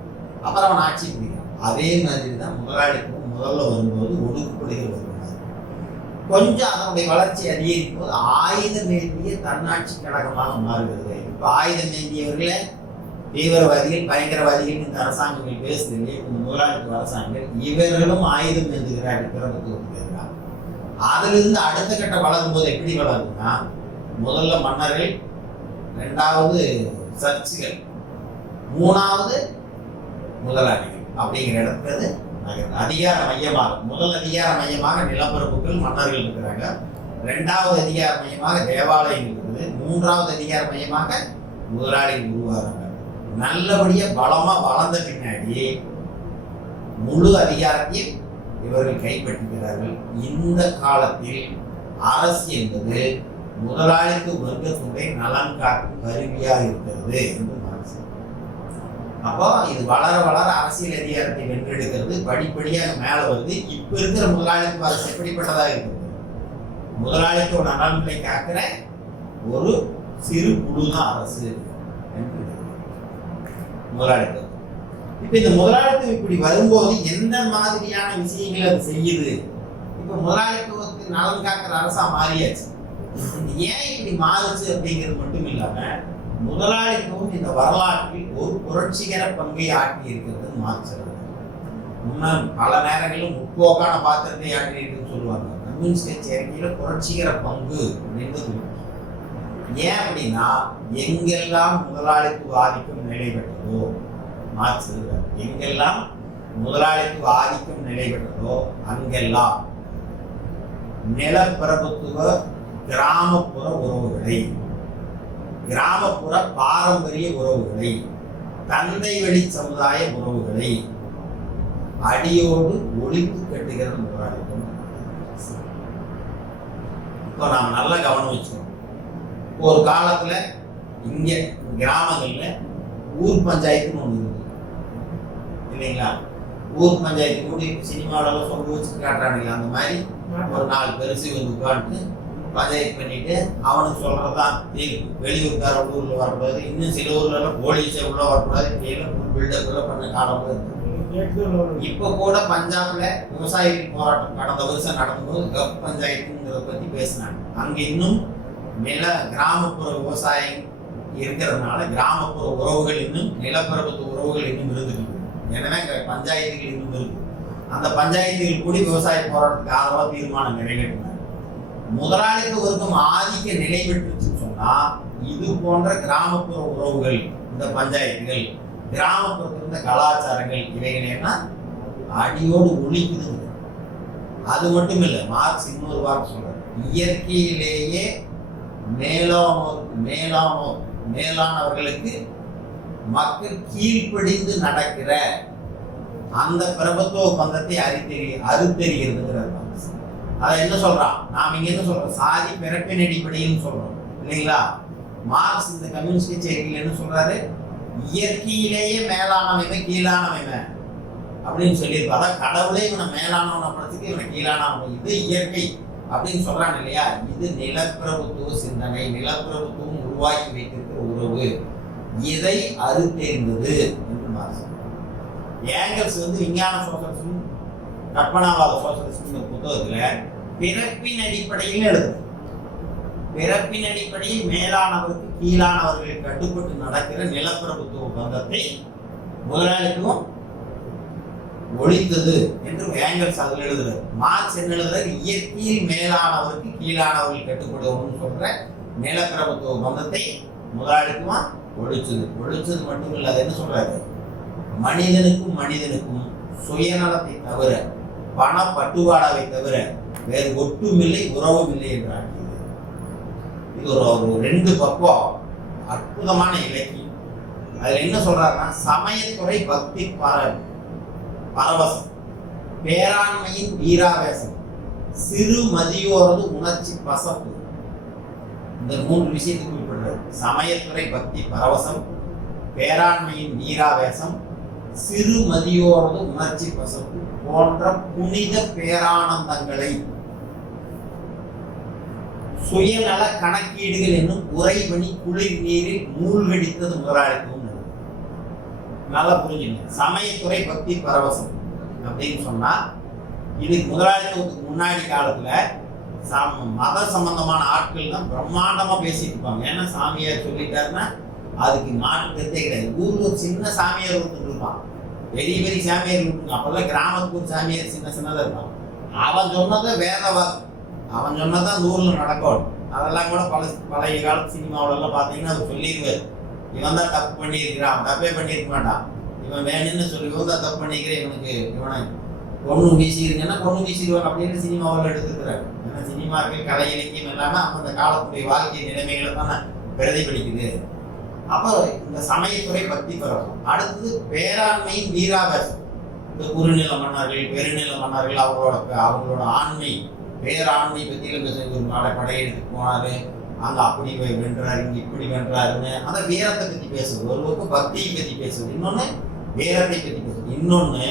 அப்புறம் அவன் ஆட்சி பிடிக்கிறான். அதே மாதிரி தான் முதலாளித்துவம் முதல்ல வரும்போது ஒடுக்கப்படுகிற வருகிறது. கொஞ்சம் அதனுடைய வளர்ச்சி அதிகரிக்கும் போது ஆயுதம் ஏந்திய தன்னாட்சி கழகமாக மாறுகிறது. இப்போ ஆயுதம் ஏந்தியவர்களே தீவிரவாதிகள், பயங்கரவாதிகள் இந்த அரசாங்கங்கள் பேசுது இல்லையே, இந்த முதலாளித்துவ அரசாங்கங்கள், இவர்களும் ஆயுதம் ஏந்துகிறார்கள் பிரபுத்துவத்துக்கு எதிராக. அதிலிருந்து அடுத்த கட்ட வளரும் போது எப்படி வளருதுன்னா, முதல்ல மன்னர்கள், இரண்டாவது சர்ச்சுகள், மூணாவது முதலாளிகள் அப்படிங்கிற இடத்துல அதிகார மையமாக, முதல் அதிகார மையமாக நிலப்பரப்புகள் மன்னர்கள் இருக்கிறாங்க, இரண்டாவது அதிகார மையமாக தேவாலயம் இருக்குது, மூன்றாவது அதிகார மையமாக முதலாளிகள் உருவாகிறாங்க. நல்லபடியா பலமா வளர்ந்த பின்னாடி முழு அதிகாரத்தையும் இவர்கள் கைப்பற்றுகிறார்கள். இந்த காலத்தில் அரசு என்பது முதலாளித்துவ வர்க்கத்துடைய நலன் காக்கும் கருவியாக இருக்கிறது என்று அப்போ இது வளர வளர அரசியல் அதிகாரத்தை வென்றெடுக்கிறது, படிப்படியாக மேல வருது. இப்ப இருக்கிற முதலாளித்துவ அரசு எப்படிப்பட்டதாக இருக்கிறது? முதலாளித்துவ நலன்களை காக்கிற ஒரு சிறு குழு தான் அரசு முதலாளித்துவம். இப்ப இந்த முதலாளித்துவம் இப்படி வரும்போது எந்த மாதிரியான விஷயங்களை அது செய்யுது? இப்ப முதலாளித்துவத்தின் நலன் காக்கிற அரசா மாறியாச்சு. ஏன் இப்படி மாறுச்சு அப்படிங்கிறது மட்டும் இல்லாம முதலாளித்துவம் இந்த வரலாற்றில் ஒரு புரட்சிகர பங்கை ஆற்றி இருக்கிறது மார்க்ஸ். முன்னர் பல நேரங்களிலும் முற்போக்கான பாத்திரத்தை ஆற்றி இருக்குன்னு சொல்லுவாங்க. கம்யூனிஸ்ட் கட்சி அறிக்கையில புரட்சிகர பங்கு அப்படின்னு. ஏன் அப்படின்னா எங்கெல்லாம் முதலாளித்துவ ஆதிக்கம் நிலை பெற்றதோ, மார்க்ஸ் எங்கெல்லாம் முதலாளித்துவ ஆதிக்கம் நிலை பெற்றதோ அங்கெல்லாம் நிலப்பிரபுத்துவ கிராமப்புற உறவுகளை, கிராமப்புற பாரம்பரிய உறவுகளை, தந்தை வழி சமுதாய உறவுகளை அடியோடு ஒழித்து கட்டுகிறது முதலாளித்துவம். இப்போ நாம நல்லா கவனம் வச்சோம். ஒரு காலத்துல இங்க கிராமங்கள்ல ஊர் பஞ்சாயத்துன்னு ஒண்ணு இருக்கு இல்லைங்களா? ஊர் பஞ்சாயத்து கூடி சினிமாவில சொல்லி வச்சு காட்டுறானுங்க. அந்த மாதிரி ஒரு 4 பெருசு வந்து உட்காந்து பஞ்சாயத்து பண்ணிட்டு அவனுக்கு சொல்றதுதான் தீர்ப்பு. வெளியூர்கார ஊர்ல வரக்கூடாது, இன்னும் சில ஊர்ல எல்லாம் போலீஸை உள்ள வரக்கூடாது, பில்டப் பண்ண காலம். இப்ப கூட பஞ்சாப்ல விவசாயிகள் போராட்டம் கடந்த வருஷம் நடக்கும்போது கப் பஞ்சாயத்துங்கிறத பத்தி பேசினாங்க. அங்க இன்னும் கிராமப்புற விவசாயம் இருக்கிறதுனால கிராமப்புற உறவுகள் இன்னும், நிலப்பரப்பு உறவுகள் இன்னும் இருந்துருக்கு. எனவே பஞ்சாயத்துகள் இன்னும் இருக்கு. அந்த பஞ்சாயத்துகள் கூடி விவசாய போராட்டத்துக்கு ஆதரவா தீர்மானம் நிறைவேற்றினார். முதலாளித்துவ வர்க்கம் ஆதிக்க நிலை பெற்றுச்சுன்னு சொன்னா இது போன்ற கிராமப்புற உறவுகள், இந்த பஞ்சாயத்துகள், கிராமப்புறத்தில் இருந்த கலாச்சாரங்கள், இவைகளெல்லாம் அடியோடு ஒழிக்குது. அது மட்டும் இல்லை, மார்க்ஸ் இன்னொரு வார்த்தை சொல்றாரு, இயற்கையிலேயே மேலானவர்களுக்கு மக்கள் கீழ்ப்படிந்து நடக்கிற அந்த பிரபுத்துவ பந்தத்தை அறுத்தெறிகிறதுங்கிறார். அதை என்ன சொல்றான்? நாம் இங்க என்ன சொல்றோம்? சாதி பிறப்பின் அடிப்படையில் சொல்றோம் இல்லைங்களா? மார்க்ஸ் இந்த கம்யூனிஸ்ட் கட்சி அறிக்கையில் என்ன சொல்றாரு? இயற்கையிலேயே மேலானவன் கீழானவன் அப்படின்னு சொல்லியிருப்பா. அதான் கடவுளே இவனை மேலானவனை படத்துக்கு இவனை கீழானவன், இது இயற்கை அப்படின்னு சொல்றாங்க இல்லையா? இது நிலப்பிரபுத்துவ சிந்தனை, நிலப்பிரபுத்துவம் உருவாக்கி வைத்திருக்கிற உறவு, இதை அறுத்தேர்ந்தது என்று மார்க்ஸ். ஏங்கல்ஸ் விஞ்ஞான சோசலிசம், கற்பனாவாத சோசலிசம் புத்தகத்துல பிறப்பின் அடிப்படையில் எழுது. பிறப்பின் அடிப்படையில் மேலானவருக்கு கீழானவர்களுக்கு கட்டுப்பட்டு நடக்கிற நிலப்பிரபுத்துவ பந்தத்தை முதலாளித்துவம் ஒழித்தது என்று ஏங்கல்ஸ் அதில் எழுதுறாரு. மார்க்ஸ் என்ன எழுதுறாரு? இயற்கையில் மேலானவருக்கு கீழானவர்கள் கட்டுப்படுவோம்னு சொல்ற நிலப்பிரபுத்துவ பந்தத்தை முதலாளித்துவம் ஒழிச்சது மட்டும் இல்லை. அது என்ன சொல்றாரு? மனிதனுக்கும் சுயநலத்தை தவிர, பண பட்டுவாடாவை தவிர வேறு ஒட்டுமில்லை, உறவும் இல்லை என்றார். இது ஒரு ரெண்டு பக்கம் அற்புதமான இலக்கியம். அதுல என்ன சொல்றாருன்னா, சமயத்துறை பக்தி பரவசம், பேராண்மையின் வீராவேசம், சிறு மதியோரது உணர்ச்சி பசப்பு. இந்த 3 விஷயத்துக்கு குறிப்பிடுறாரு. சமயத்துறை பக்தி பரவசம், பேராண்மையின் வீராவேசம், சிறு மதியோரது உணர்ச்சி பசப்பு போன்ற புனித பேரானந்தங்களை சுயநல கணக்கீடுகள் என்னும் உறைபனி குளிர் நீரில் மூழ்கடித்தது முதலாளித்துவம். நல்லா புரிஞ்சுங்க. சமயத்துறை பக்தி பரவசம் அப்படின்னு சொன்னா, இதுக்கு முதலாளித்துவத்துக்கு முன்னாடி காலத்துல மத சம்பந்தமான ஆட்கள் தான் பிரம்மாண்டமா பேசிட்டு இருப்பாங்க. ஏன்னா சாமியார் சொல்லிட்டாருன்னா அதுக்கு மாற்று கருத்தே கிடையாது. ஊர்ல ஒரு சின்ன சாமியார் ஒருத்தர் இருப்பான், பெரிய பெரிய சாமியார் இருப்பாங்க. அப்பெல்லாம் கிராமத்துக்கு ஒரு சாமியார் சின்னதா இருப்பான். அவன் சொன்னதை வேதவாக்கு, அவன் சொன்னதான் நூறில் நடக்கணும். அதெல்லாம் கூட பழைய காலத்து சினிமாவிலெல்லாம் பார்த்தீங்கன்னா அவர் சொல்லிடுவார், இவன் தான் தப்பு பண்ணியிருக்கிறான், தப்பே பண்ணியிருக்க மாட்டான், இவன் வேணும்னு சொல்லி இவன் தான் தப்பு பண்ணிக்கிறேன், இவனை பொண்ணு வீசிருங்கன்னா பொண்ணு வீசிடுவாங்க அப்படின்னு சினிமாவில் எடுத்துக்கிறாரு. ஏன்னா சினிமாக்கள் கலை இலக்கியம் இல்லாமல் அந்த காலத்துடைய வாழ்க்கை நிலைமைகளை தான் பிரதிபலிக்குது. அப்போ இந்த சமயத்துறை பக்தி பரவசம். அடுத்தது பேராண்மையின் வீராவேசம். இந்த குறுநில மன்னர்கள், பெருநில மன்னர்கள் அவங்களோட ஆண்மை, பேராண்மை பற்றியில் ஒரு படையெடுத்து போனாரு, அங்கே அப்படி வென்றாரு, இங்கே இப்படி வென்றாருன்னு அந்த வீரத்தை பற்றி பேசுவது. ஒரு பக்கம் பக்தியை பற்றி பேசுவது, இன்னொன்று வீரத்தை பற்றி பேசுவது, இன்னொன்று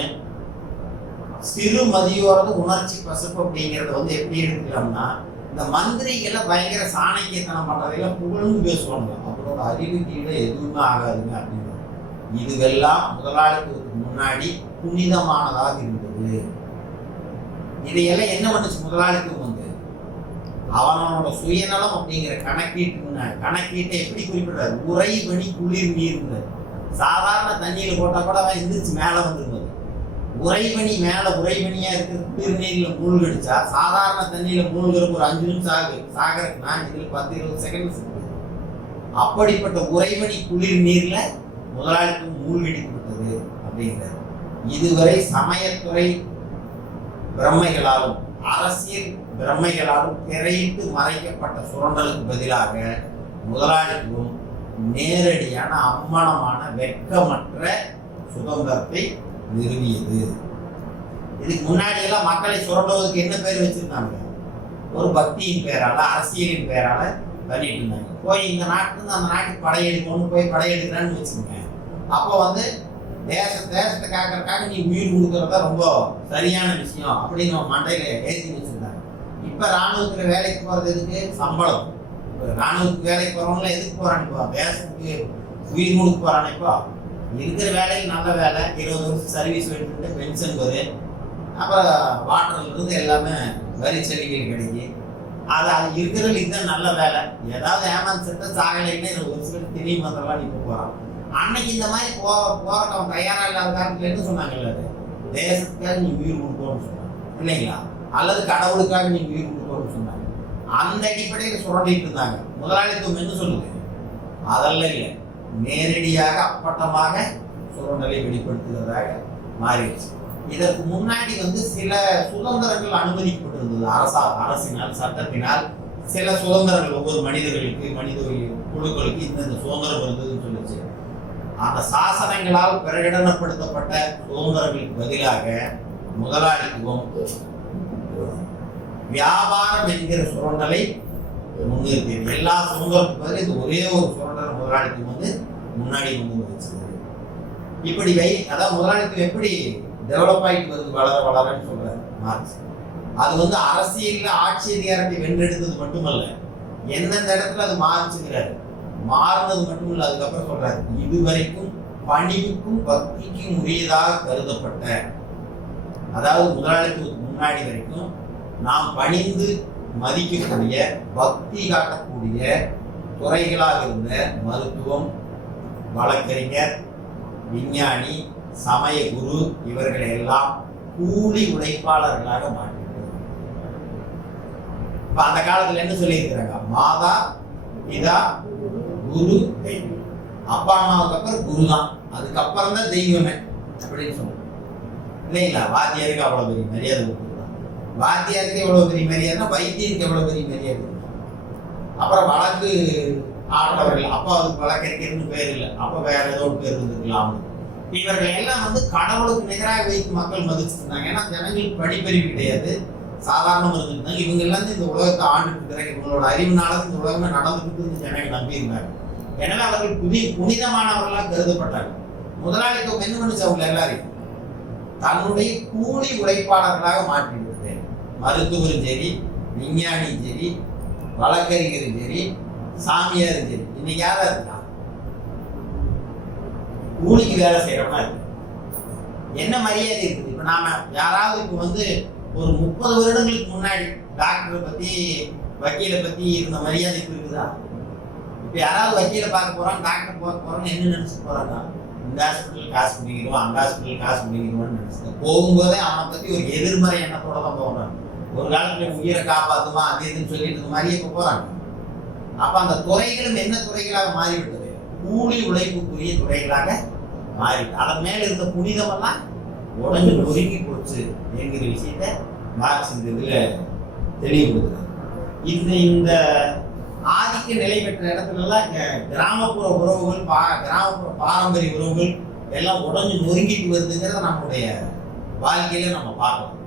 சிறு மதியோரது உணர்ச்சி பசப்பு. அப்படிங்கிறத எப்படி எடுத்துக்கலாம்னா, இந்த மந்திரிகளை பயங்கர சாணக்கியத்தனம் பண்றதையெல்லாம் புகழ்ந்து பேசுவாங்க. அவரோட அறிவுக்கீழ எதுவுமே ஆகாதுங்க அப்படின்னு. இதுவெல்லாம் முதலாளித்துவத்துக்கு முன்னாடி புனிதமானதாக இருந்தது. இதையெல்லாம் என்ன பண்ணுச்சு முதலாளித்துவம்? அவனோட சுயநலம் அப்படிங்கிற கணக்கீட்டை எப்படி குறிப்பிடுறாரு? உறைபனி குளிர் நீர். சாதாரண தண்ணியில போட்டா கூட அவன் எந்திரிச்சு மேல வந்துருந்தது. உறைபனி மேல உறைபனியா இருக்கு, குளிர் நீர்ல மூழ்கடிச்சா சாதாரண தண்ணியில மூழ்கிறதுக்கு ஒரு 5 நிமிஷம் சாகருக்கு நான் இதுல 10-20 செகண்ட். அப்படிப்பட்ட உறைபனி குளிர் நீர்ல முதலாளித்துவம் மூழ்கடிக்கப்பட்டது அப்படிங்கிறார். இதுவரை சமயத்துறை பிரம்மைகளாலும் அரசியல் பிரம்மைகளாலும் திரையிட்டு மறைக்கப்பட்ட சுரண்டலுக்கு பதிலாக முதலாளித்துவம் நேரடியான அம்மனமான வெட்கமற்ற சுதந்திரத்தை நிறுவியது. இதுக்கு முன்னாடி எல்லாம் மக்களை சுரண்டுவதற்கு என்ன பேர் வச்சிருந்தாங்க? ஒரு பக்தியின் பேரால, அரசியலின் பேரால பண்ணிட்டு இருந்தாங்க. போய் இந்த நாட்டுக்கு அந்த நாட்டுக்கு படையெடுக்கணும்னு போய் படையெடுக்கிறான்னு வச்சுக்கோங்க. அப்போ தேசத்தை காக்கிறதுக்காக நீ உயிர் கொடுக்கறதா ரொம்ப சரியான விஷயம் அப்படின்னு மண்டையில ஏற்றி வச்சிருந்தாங்க. இப்ப ராணுவத்துல வேலைக்கு போறது எதுக்கு? சம்பளம். ராணுவத்துக்கு வேலைக்கு போறவங்கள எதுக்கு போறான்னு? இப்போ தேசத்துக்கு உயிர் கொடுக்க போறானே. இப்போ இருக்கிற வேலைக்கு நல்ல வேலை, 20 வருஷம் சர்வீஸ் எடுத்துட்டு பென்ஷன் வரும், அப்புறம் வாட்டர்ல இருந்து எல்லாமே வரி சலுகைகள் கிடைக்கும். அது இருக்கிறதுல இதுதான் நல்ல வேலை. ஏதாவது ஏமாந்து செத்த சாகலைன்னு ஒரு சில தெரியும் அதெல்லாம் நீ போறான். அன்னைக்கு இந்த மாதிரி போராட்டம் தயாரா இல்லாத காரணத்துல என்ன சொன்னாங்கல்ல, தேசத்துக்காக நீ உயிர் கொடுக்கணும்னு சொன்னாங்க இல்லைங்களா, அல்லது கடவுளுக்காக நீ உயிர் கொடுக்கணும்னு சொன்னாங்க. அந்த அடிப்படையில் சுரண்டிட்டு இருந்தாங்க. முதலாளித்துவம் என்ன சொல்லுது? அதெல்லாம் இல்லை, நேரடியாக அப்பட்டமாக சுரண்டலை வெளிப்படுத்துவதாக மாறிடுச்சு. இதற்கு முன்னாடி சில சுதந்திரங்கள் அனுமதிக்கப்பட்டிருந்தது அரசினால், சட்டத்தினால் சில சுதந்திரங்கள் ஒவ்வொரு மனிதர்களுக்கு, மனித குழுக்களுக்கு இந்த சுதந்திரம் இருந்ததுன்னு சொல்லிச்சு. அந்த சாசனங்களால் பிரகடனப்படுத்தப்பட்ட சுதந்திரங்களுக்கு பதிலாக முதலாளித்துவம் வியாபாரம் என்கிற சுரண்டலை முன்னிறுத்தியது. எல்லா சுதந்திரத்துக்கு பதில் இது ஒரே ஒரு சுரண்டல் முதலாளித்துவம் முன்னாடி வச்சது. இப்படி அதாவது முதலாளித்துவம் எப்படி டெவலப் ஆகிட்டு வருது, வளரன்னு சொல்றாரு மார்க்ஸ். அது அரசியல்ல ஆட்சி அதிகாரத்தை வென்றெடுத்தது மட்டுமல்ல, எந்தெந்த இடத்துல அது மாறுச்சுங்கிறாரு. மாறினது மட்டும் இல்லை, அதுக்கப்புறம் சொல்றாரு, இதுவரைக்கும் பணிவுக்கும் பக்திக்கும் உரியதாக கருதப்பட்ட, அதாவது முதலாளித்துவத்துக்கு முன்னாடி வரைக்கும் நாம் பணிந்து மதிக்கக்கூடிய, பக்தி காட்டக்கூடிய துறைகளாக இருந்த மருத்துவம், வழக்கறிஞர், விஞ்ஞானி, சமய குரு, இவர்களை எல்லாம் கூலி உழைப்பாளர்களாக மாற்றினார். இப்ப அந்த காலத்துல என்ன சொல்லியிருக்கிறாங்க? மாதா பிதா குரு தெய்வம். அப்பா அம்மாவுக்கு அப்புறம் குரு தான், அதுக்கப்புறம் தான் தெய்வமே அப்படின்னு சொல்லுவாங்க. இல்லைங்களா? வாத்தியாருக்கு அவ்வளவு பெரிய மரியாதை கொடுத்துருக்காங்க. வாத்தியாருக்கு எவ்வளவு பெரிய மரியாதைனா வைத்தியருக்கு எவ்வளவு பெரிய மரியாதை. அப்புறம் வழக்கு ஆடுறவர்கள், அப்போ அதுக்கு வழக்கறிஞர்னு பேர் இல்லை, அப்போ வேற ஏதோ ஒரு பேர் இருந்துக்கலாம். இவர்கள் எல்லாம் வந்து கடவுளுக்கு நிகராக வைத்து மக்கள் மதிச்சுருந்தாங்க. ஏன்னா ஜனங்களுக்கு படிப்பறிவு கிடையாது, சாதாரணமாக இருந்துருந்தாங்க. இவங்க எல்லாம் இந்த உலகத்தை ஆண்டுட்டு இருக்கிறாங்க. இவங்களோட அறிவுனால இந்த உலகமே நடந்துட்டு ஜனங்கள் நம்பியிருந்தாங்க. எனவே அவர்கள் புனிதமானவர்களாக கருதப்பட்டாங்க. முதலாளித்துவம் என்ன பண்ணுச்சு? அவங்க எல்லாரையும் தன்னுடைய கூலி உழைப்பாளர்களாக மாற்றி விடுது. மருத்துவரும் சரி, விஞ்ஞானியும் சரி, வழக்கறிஞரும் சரி, சாமியாரும் சரி, இன்னைக்கு யாரா இருக்கா? கூலிக்கு வேலை செய்யறவனா இருக்கு. என்ன மரியாதை இருக்குது? இப்ப நாம யாராவது இப்ப வந்து ஒரு 30 வருடங்களுக்கு முன்னாடி டாக்டரை பத்தி, வக்கீலை பத்தி இருந்த மரியாதை இருக்குதா? இப்ப யாராவது வக்கீலை பார்க்க போறான், டாக்டர் பார்க்க போறான்னு என்ன நினைச்சு போறாங்க? இந்த ஹாஸ்பிட்டல் காசு பிடிக்கிறோம், அந்த ஹாஸ்பிட்டல் காசு பிடிக்கிறோம்னு நினைச்சு போகும்போதே அவனை பத்தி ஒரு எதிர்மறை எண்ணத்தோட தான் போறாங்க. ஒரு காலத்துல உயிரை காப்பாத்துமா அது இதுன்னு சொல்லிட்டு இருந்த மாதிரியே இப்ப போறாங்க. அப்ப அந்த துறைகளும் என்ன துறைகளாக மாறிவிட்டது? கூலி உழைப்புக்குரிய துறைகளாக மாறிவிட்டு அதன் மேல இருந்த புனிதமெல்லாம் உடஞ்சு நொறுங்கி போச்சு என்கிற விஷயத்த மார்க்ஸ் இந்த இதுல தெளிவுபடுத்துறாரு. இந்த ஆதிக்க நிலை பெற்ற இடத்துலலாம் கிராமப்புற உறவுகள், கிராமப்புற பாரம்பரிய உறவுகள் எல்லாம் உடஞ்சு நொறுங்கிட்டு வருதுங்கிறத நம்முடைய வாழ்க்கையில நம்ம பார்க்கலாம்.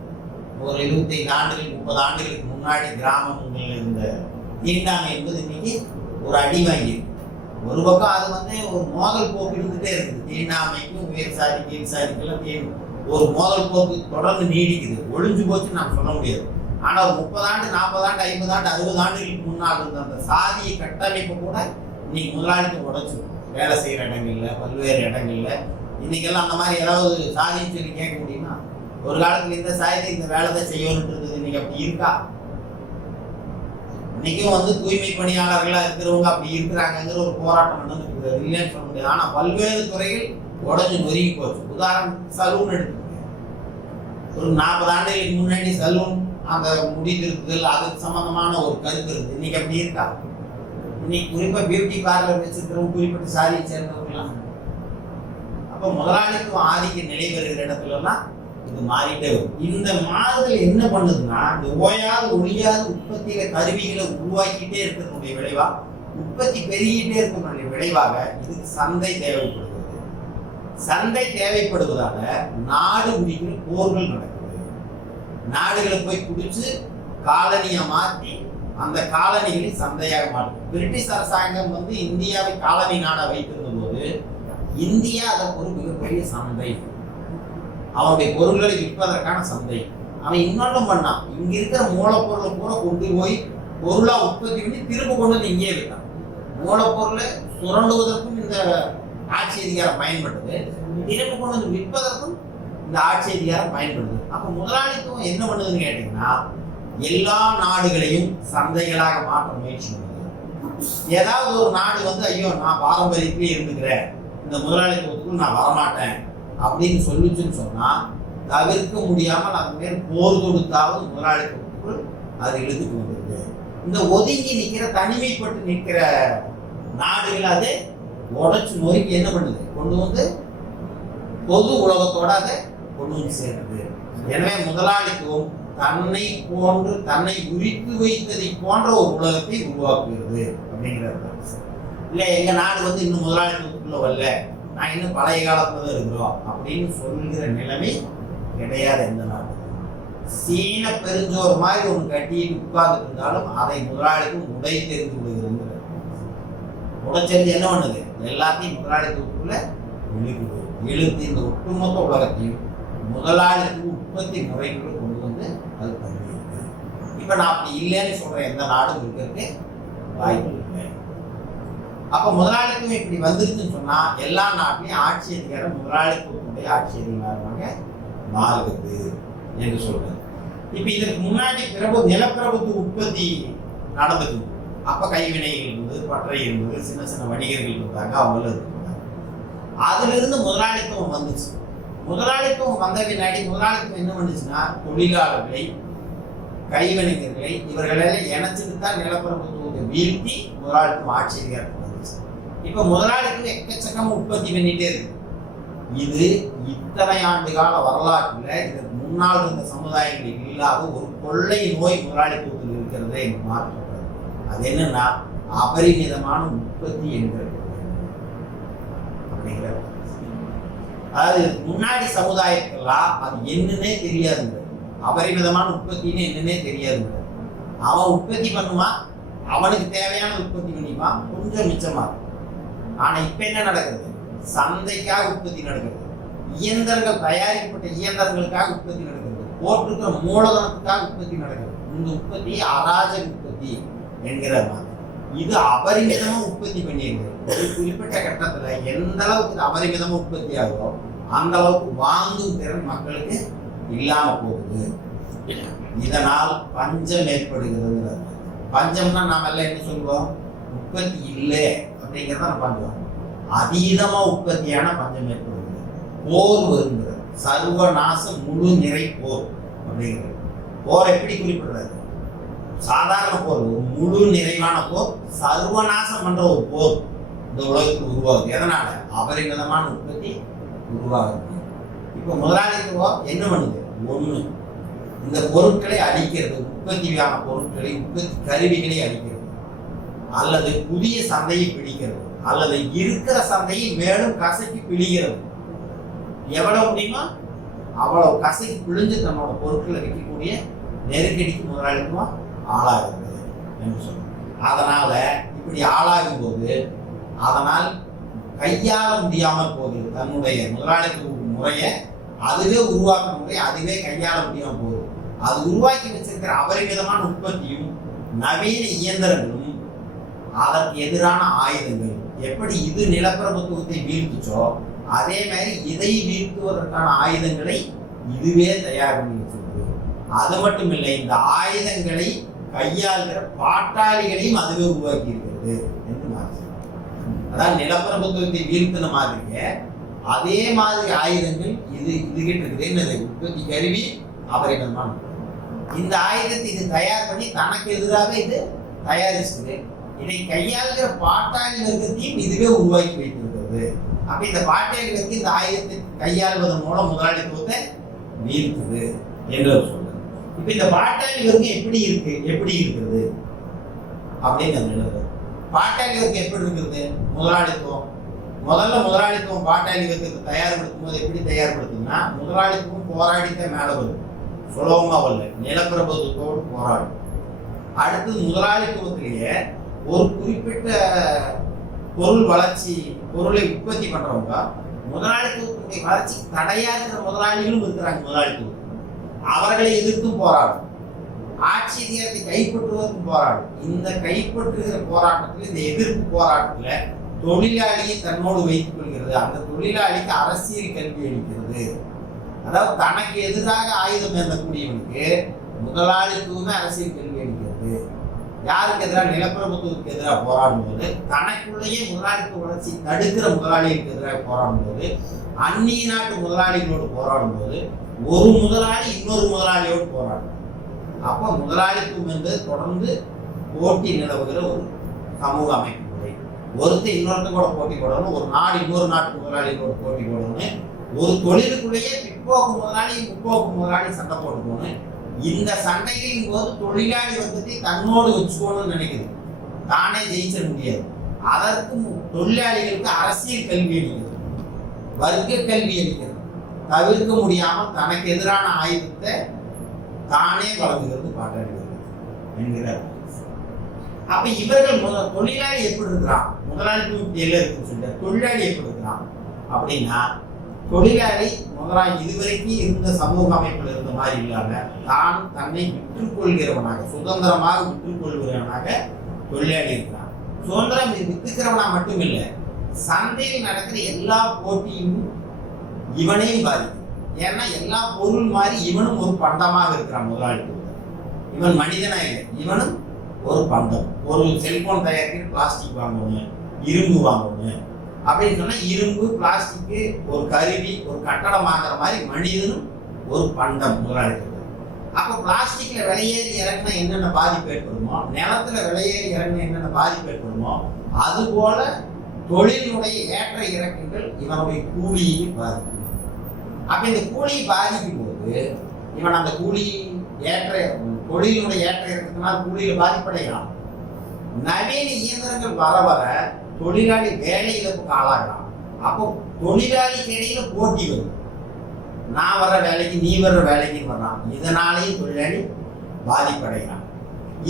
ஒரு 25 ஆண்டுகள் 30 ஆண்டுகளுக்கு முன்னாடி கிராமங்களில் இருந்த தீண்டாமை என்பது இன்னைக்கு ஒரு அடி வாங்கியிருக்கு. ஒரு பக்கம் அது வந்து ஒரு மோதல் போக்கு இருந்துகிட்டே இருக்குது. தீண்டாமைக்கும் உயர் சாதி கீழ் சாதிக்கெல்லாம் ஒரு மோதல் போக்கு தொடர்ந்து நீடிக்குது. ஒழிஞ்சு போச்சுன்னு நம்ம சொல்ல முடியாது. ஆனா ஒரு 30 ஆண்டு 40 ஆண்டு 50 ஆண்டு 60 ஆண்டுகளுக்கு முன்னால் இருந்த அந்த சாதிய கட்டமைப்பு கூட இன்னைக்கு முதலாளித்துவம் உடைச்சு வேலை செய்யற இடங்கள்ல, பல்வேறு இடங்கள்ல இன்னைக்கெல்லாம் அந்த மாதிரி ஏதாவது சாதின்னு சொல்லி கேட்க முடியுமா? ஒரு காலத்துல இந்த சாதி இந்த வேலை தான் செய்யணும்னு இருந்தது, இன்னைக்கு அப்படி இருக்கா? இன்னைக்கும் வந்து தூய்மை பணியாளர்களா இருக்கிறவங்க அப்படி இருக்கிறாங்கிற ஒரு போராட்டம் நடந்துட்டு இல்லைன்னு சொல்ல முடியாது. ஆனா பல்வேறு துறைகள் உடஞ்சு நொறுங்கி போச்சு. உதாரணம் சலூன் எடுத்துக்கோங்க. ஒரு 40 ஆண்டுகளுக்கு முன்னாடி சலூன் அந்த முடி திருப்புதல் அதுக்கு சம்பந்தமான ஒரு கருத்து இருக்குது. இன்னைக்கு அப்படி இருக்கா? இன்னைக்கு குறிப்பா பியூட்டி பார்லர் வச்சிருக்கிறவங்க குறிப்பிட்ட சாதியை சேர்ந்தவங்கலாம். அப்ப முதலாளித்துவம் ஆதிக்க நிலை பெறுகிற இடத்துல எல்லாம் இது மாறிட்டே வரும். இந்த மாறுதல் என்ன பண்ணுதுன்னா, இந்த ஓயாது ஒழியாத உற்பத்தியில கருவிகளை உருவாக்கிட்டே இருக்கிறதுடைய விளைவா, உற்பத்தி பெருகிட்டே இருக்கிறதுடைய விளைவாக இதுக்கு சந்தை தேவைப்படுகிறது. சந்தை தேவைப்படுவதால நாடு முடிக்கிற போர்கள் நடக்குது. நாடுகளை போய் குடிச்சு காலனியை மாற்றி அந்த காலனிகளை சந்தையாக மாற்றும். பிரிட்டிஷ் அரசாங்கம் வந்து இந்தியாவை காலனி நாடா வைத்திருந்த போது இந்தியா அதற்கு ஒரு மிகப்பெரிய சந்தை, அவனுடைய பொருள்களை விற்பதற்கான சந்தை. அவன் இன்னொன்றும் பண்ணான், இங்க இருக்கிற மூலப்பொருளை பூரா கொண்டு போய் பொருளா உற்பத்தி பண்ணி திரும்ப கொண்டு வந்து இங்கே விட்டான். மூலப்பொருளை சுரண்டுவதற்கும் இந்த ஆட்சி அதிகாரம் பயன்படுது, திரும்ப கொண்டு வந்து விற்பதற்கும் இந்த ஆட்சி அதிகாரம் பயன்படுது. அப்ப முதலாளித்துவம் என்ன பண்ணுதுன்னு கேட்டீங்கன்னா, எல்லா நாடுகளையும் சந்தைகளாக மாற்ற முயற்சி பண்ணுது. ஏதாவது ஒரு நாடு வந்து ஐயோ நான் பாரம்பரியத்திலே இருந்துக்கிறேன், இந்த முதலாளித்துவத்துக்குள் நான் வரமாட்டேன் அப்படின்னு சொல்லிச்சுன்னு சொன்னா தவிர்க்க முடியாமல் அது மேல் போர் தொடுத்தாவது முதலாளித்துவத்துக்குள் அது இழுத்துட்டு வந்திருக்கு. இந்த ஒதுங்கி நிற்கிற தனிமைப்பட்டு நிற்கிற நாடுகள் அது உடைச்சு நொறுக்கி என்ன பண்ணுது, கொண்டு வந்து பொது உலகத்தோட அதை கொண்டு வந்து சேர்க்குது. எனவே முதலாளித்துவம் தன்னை போன்று தன்னை உரித்து வைத்ததை போன்ற ஒரு உலகத்தை உருவாக்குகிறது அப்படிங்கிறது. இல்லை எங்க நாடு வந்து இன்னும் முதலாளித்துவத்துக்குள்ள வரல, நான் இன்னும் பழைய காலத்துல தான் இருக்கிறோம் அப்படின்னு சொல்கிற நிலைமை கிடையாது எந்த நாடு. சீன பெருஞ்சோறு மாதிரி ஒன்று கட்டிட்டு உட்கார்ந்துட்டு இருந்தாலும் அதை முதலாளித்துவம் உடை தெரிந்து விடுகிறது. உடைச்செறிஞ்சு என்ன பண்ணுது, எல்லாத்தையும் முதலாளித்துவத்துக்குள்ள இழுத்து இந்த ஒட்டுமொத்த உலகத்தையும் முதலாளித்துவ உற்பத்தி முறைகளை கொண்டு வந்து அது பண்ணியிருக்கு. இப்ப நான் அப்படி இல்லைன்னு சொல்ற எந்த நாடும் இருக்கிறதுக்கு வாய்ப்பு இல்லை. அப்ப முதலாளித்துவம் இப்படி வந்துருச்சுன்னு சொன்னா எல்லா நாட்டிலையும் ஆட்சி அதிகாரம் முதலாளித்துவத்துடைய ஆட்சி அதிகாரமாக மாறுகிறது என்று சொல்றது. இப்ப இதற்கு முன்னாடி நிலப்பிரபுத்துவ உற்பத்தி நடந்தது. அப்ப கைவினைகள் இருந்தது, பற்றை இருந்தது, சின்ன சின்ன வணிகர்கள் இருந்தாங்க, அவங்களும் இருந்தாங்க. அதுல இருந்து முதலாளித்துவம் வந்துச்சு. முதலாளித்துவம் வந்த பின்னாடி முதலாளித்துவம் என்ன பண்ணுச்சுன்னா, தொழிலாளர்களை கைவினைஞர்களை இவர்களெல்லாம் இணைச்சிட்டு தான் நிலப்பிரபுத்துவத்தை வீழ்த்தி முதலாளித்துவம் ஆட்சி அதிகாரத்துக்கு வந்துச்சு. இப்ப முதலாளித்துவம் எக்கச்சக்கமா உற்பத்தி பண்ணிட்டே இருக்கு. இது இத்தனை ஆண்டு கால வரலாற்றில் இதற்கு முன்னால் இருந்த சமுதாயங்களில் இல்லாத ஒரு கொள்ளை நோய் முதலாளித்துவத்தில் இருக்கிறது என்று மாற்றப்படுறது. அது என்னன்னா அபரிமிதமான உற்பத்தி என்கிறது. அப்படிங்கிற அதாவது முன்னாடி சமுதாயத்துக்கெல்லாம் அது என்னன்னே தெரியாதுங்க. அபரிமிதமான உற்பத்தின்னு என்னன்னே தெரியாதுங்க. அவன் உற்பத்தி பண்ணுவான், அவனுக்கு தேவையான உற்பத்தி பண்ணிப்பான், கொஞ்சம் மிச்சமா இருக்கும். ஆனா இப்ப என்ன நடக்குது? சந்தைக்காக உற்பத்தி நடக்கிறது, இயந்திரங்கள் தயாரிக்கப்பட்ட இயந்திரங்களுக்காக உற்பத்தி நடக்கிறது, போட்டிருக்கிற மூலதனத்துக்காக உற்பத்தி நடக்கிறது. இந்த உற்பத்தி அராஜக உற்பத்தி என்கிற மாதிரி இது அபரிமிதமா உற்பத்தி பண்ணியிருக்கு. ஒரு குறிப்பிட்ட கட்டத்துல எந்த அளவுக்கு அபரிமிதமா உற்பத்தி ஆகுதோ அந்த அளவுக்கு வாங்கும் திறன் மக்களுக்கு இல்லாம போகுது. இதனால் பஞ்சம் ஏற்படுகிறது. பஞ்சம்னா நாம எல்லாம் என்ன சொல்லுவோம்? உற்பத்தி இல்லை அப்படிங்கிறத பஞ்சம். அதீதமா உற்பத்தியான பஞ்சம் ஏற்படுகிறது. போர் வருகிறது, சர்வநாசம் முழு நிறை போர் அப்படிங்கிறது. போர் எப்படி குறிப்பிடுறது? சாதாரண போர், ஒரு முழு நிறைவான போர், சர்வநாசம் பண்ற ஒரு போர் இந்த உலகத்துக்கு உருவாகுது. எதனால? அபரிமிதமான உற்பத்தி உருவாகுது. இப்ப முதலாளித்துவம் என்ன பண்ணுது? ஒண்ணு, இந்த பொருட்களை அழிக்கிறது, உற்பத்தியான பொருட்களை, உற்பத்தி கருவிகளை அழிக்கிறது, அல்லது புதிய சந்தையை பிடிக்கிறது, அல்லது இருக்கிற சந்தையை மேலும் கசக்கி பிழிகிறது. எவ்வளவு முடியுமோ அவ்வளவு கசக்கி பிழிஞ்சு தன்னோட பொருட்களை விற்கக்கூடிய நெருக்கடிக்கு முதலாளித்துவம் ஆளாகிறது என்று சொல்றோம். அதனால இப்படி ஆளாகும் போது அதனால் கையாள முடியாமல் போகுது. தன்னுடைய முதலாளித்துவ முறையை அதுவே உருவாக்க முறையை அதுவே கையாள முடியாமல் போகுது. அது உருவாக்கி வச்சிருக்கிற அபரிமிதமான உற்பத்தியும் நவீன இயந்திரங்களும் அதற்கு எதிரான ஆயுதங்கள். எப்படி இது நிலப்பிரபுத்துவத்தை வீழ்த்துச்சோ அதே மாதிரி இதை வீழ்த்துவதற்கான ஆயுதங்களை இதுவே தயார் பண்ணி வச்சிருக்கு. அது மட்டும் இல்லை, இந்த ஆயுதங்களை கையாளுகிற பாட்டாளிகளையும் அதுவே உருவாக்கி இருக்கிறது என்று நான் சொல்றேன். அதாவது நிலப்பிரபுத்துவத்தை வீழ்த்தின மாதிரியே அதே மாதிரி ஆயுதங்கள் இதுகிட்ட இருக்குது. என்னது? உற்பத்தி கருவி, அபரிமிதமான. இந்த ஆயுதத்தை இது தயார் பண்ணி தனக்கு எதிராக இது தயாரிச்சுது. இதை கையாளுகிற பாட்டாளி வர்க்கத்தையும் இதுவே உருவாக்கி வைத்திருக்கிறது. அப்ப இந்த பாட்டாளி வர்க்கம் இந்த ஆயுதத்தை கையாளுவதன் மூலம் முதலாளித்துவத்தை வீழ்த்துது என்று சொல்றாரு. இப்ப இந்த பாட்டாளி வர்க்கம் எப்படி இருக்கிறது அப்படின்னு பாட்டாளி வர்க்கம் எப்படி இருக்கிறது? முதலாளித்துவம் பாட்டாளி வர்க்கத்தை தயார்படுத்தும் போது எப்படி தயார்படுத்தும்னா, முதலாளித்துவம் போராடித்தான் மேல வருது, சுலபமா வரல, நிலப்பிரபுத்துவத்தோடு போராடும். அடுத்தது முதலாளித்துவத்திலேயே ஒரு குறிப்பிட்ட பொருளை உற்பத்தி பண்றவங்க முதலாளித்துவத்தினுடைய வளர்ச்சி தடையாகிற முதலாளிகளும் இருக்கிறாங்க. முதலாளித்துவம் அவர்களை எதிர்த்தும் போராடும், ஆட்சி அதிகாரத்தை கைப்பற்றுவதற்கும் போராடும். இந்த கைப்பற்றுகிற போராட்டத்தில், இந்த எதிர்ப்பு போராட்டத்துல தொழிலாளியை தன்னோடு வைத்துக் கொள்கிறது. அந்த தொழிலாளிக்கு அரசியல் கல்வி அளிக்கிறது. அதாவது தனக்கு எதிராக ஆயுதம் ஏந்தக்கூடியவனுக்கு முதலாளித்துவமே அரசியல் கல்வி அளிக்கிறது. யாருக்கு எதிராக? நிலப்பிரபுத்துவத்துக்கு எதிராக போராடும் போது, தனக்குள்ளேயே முதலாளித்துவ வளர்ச்சி தடுக்கிற முதலாளிகளுக்கு எதிராக போராடும் போது, அந்நிய நாட்டு முதலாளிகளோடு போராடும் போது, ஒரு முதலாளி இன்னொரு முதலாளியோடு போராடும். அப்ப முதலாளித்துவம் என்பது தொடர்ந்து போட்டி நிலவுகிற ஒரு சமூக அமைப்பு முறை. ஒருத்தர் இன்னொருத்த கூட போட்டி போடணும், ஒரு நாடு இன்னொரு நாட்டு முதலாளிகளோட போட்டி போடணும், ஒரு தொழிலுக்குள்ளேயே பிற்போக்கு முதலாளி முற்போக்கு முதலாளி சண்டை போட்டுக்கணும். இந்த சண்டைகளின் போது தொழிலாளி வர்க்கத்தை தன்னோடு வச்சுக்கணும்னு நினைக்குது, தானே ஜெயிச்சிட முடியாது. அதற்கு தொழிலாளிகளுக்கு அரசியல் கல்வி அளிக்கிறது, வர்க்க கல்வி அளிக்கிறது. தவிர்க்க முடியாமல் தனக்கு எதிரான ஆயுதத்தை தானே வழங்குகிறது பாட்டாளி வர்க்கம் என்கிறார். அப்ப இவர்கள் தொழிலாளி எப்படி இருக்கிறான்? முதலாளித்துவம் எல்லாம் இருக்குன்னு சொல்லிட்டு தொழிலாளி எப்படி இருக்கிறான் அப்படின்னா, தொழிலாளி முதலாளி இதுவரைக்கும் இருந்த சமூக அமைப்பில் இருந்த மாதிரி இல்லாம தன்னை விற்றுக்கொள்கிறவனாக, சுதந்திரமாக விற்றுக்கொள்கிறவனாக தொழிலாளி இருக்கிறான். சுதந்திரம் வித்துக்கிறவனா மட்டும் இல்லை, சந்தையில் நடக்கிற எல்லா போட்டியும் இவனையும் பாதிக்கும். ஏன்னா எல்லா பொருள் மாதிரி இவனும் ஒரு பண்டமாக இருக்கிறான். முதலாளித்துவம் இவன் மனிதனா இல்லை, இவனும் ஒரு பண்டம். ஒரு செல்போன் தயாரிக்கிற பிளாஸ்டிக் வாங்கணும், இரும்பு வாங்கணும் அப்படின்னு சொன்னா, இரும்பு பிளாஸ்டிக்கு ஒரு கருவி, ஒரு கட்டடம் ஆகிற மாதிரி மனிதனும் ஒரு பண்டம் முதலாளித்துவம். அப்ப பிளாஸ்டிக்ல விலையேறி இறங்கினா என்னென்ன பாதிப்பு ஏற்படுமோ, நிலத்துல விலையேறி இறங்கினா என்னென்ன பாதிப்பு ஏற்படுமோ, அது போல தொழிலினுடைய ஏற்ற இறக்கங்கள் இவனுடைய கூலியை பாதிக்கும். அப்ப இந்த கூலியை பாதிக்கும் போது இவன் அந்த கூலி தொழிலினுடைய ஏற்ற இறக்கத்தினால் கூலியில பாதிப்படைகிறான். நவீன இயந்திரங்கள் வர வர தொழிலாளி வேலை இழப்புக்கு ஆளாகிறான். அப்போ தொழிலாளிக்கு இடையில போட்டி வரும். நான் வர்ற வேலைக்கு நீ வர்ற வேலைக்கு வர்றான். இதனாலேயும் தொழிலாளி பாதிப்படைகிறான்.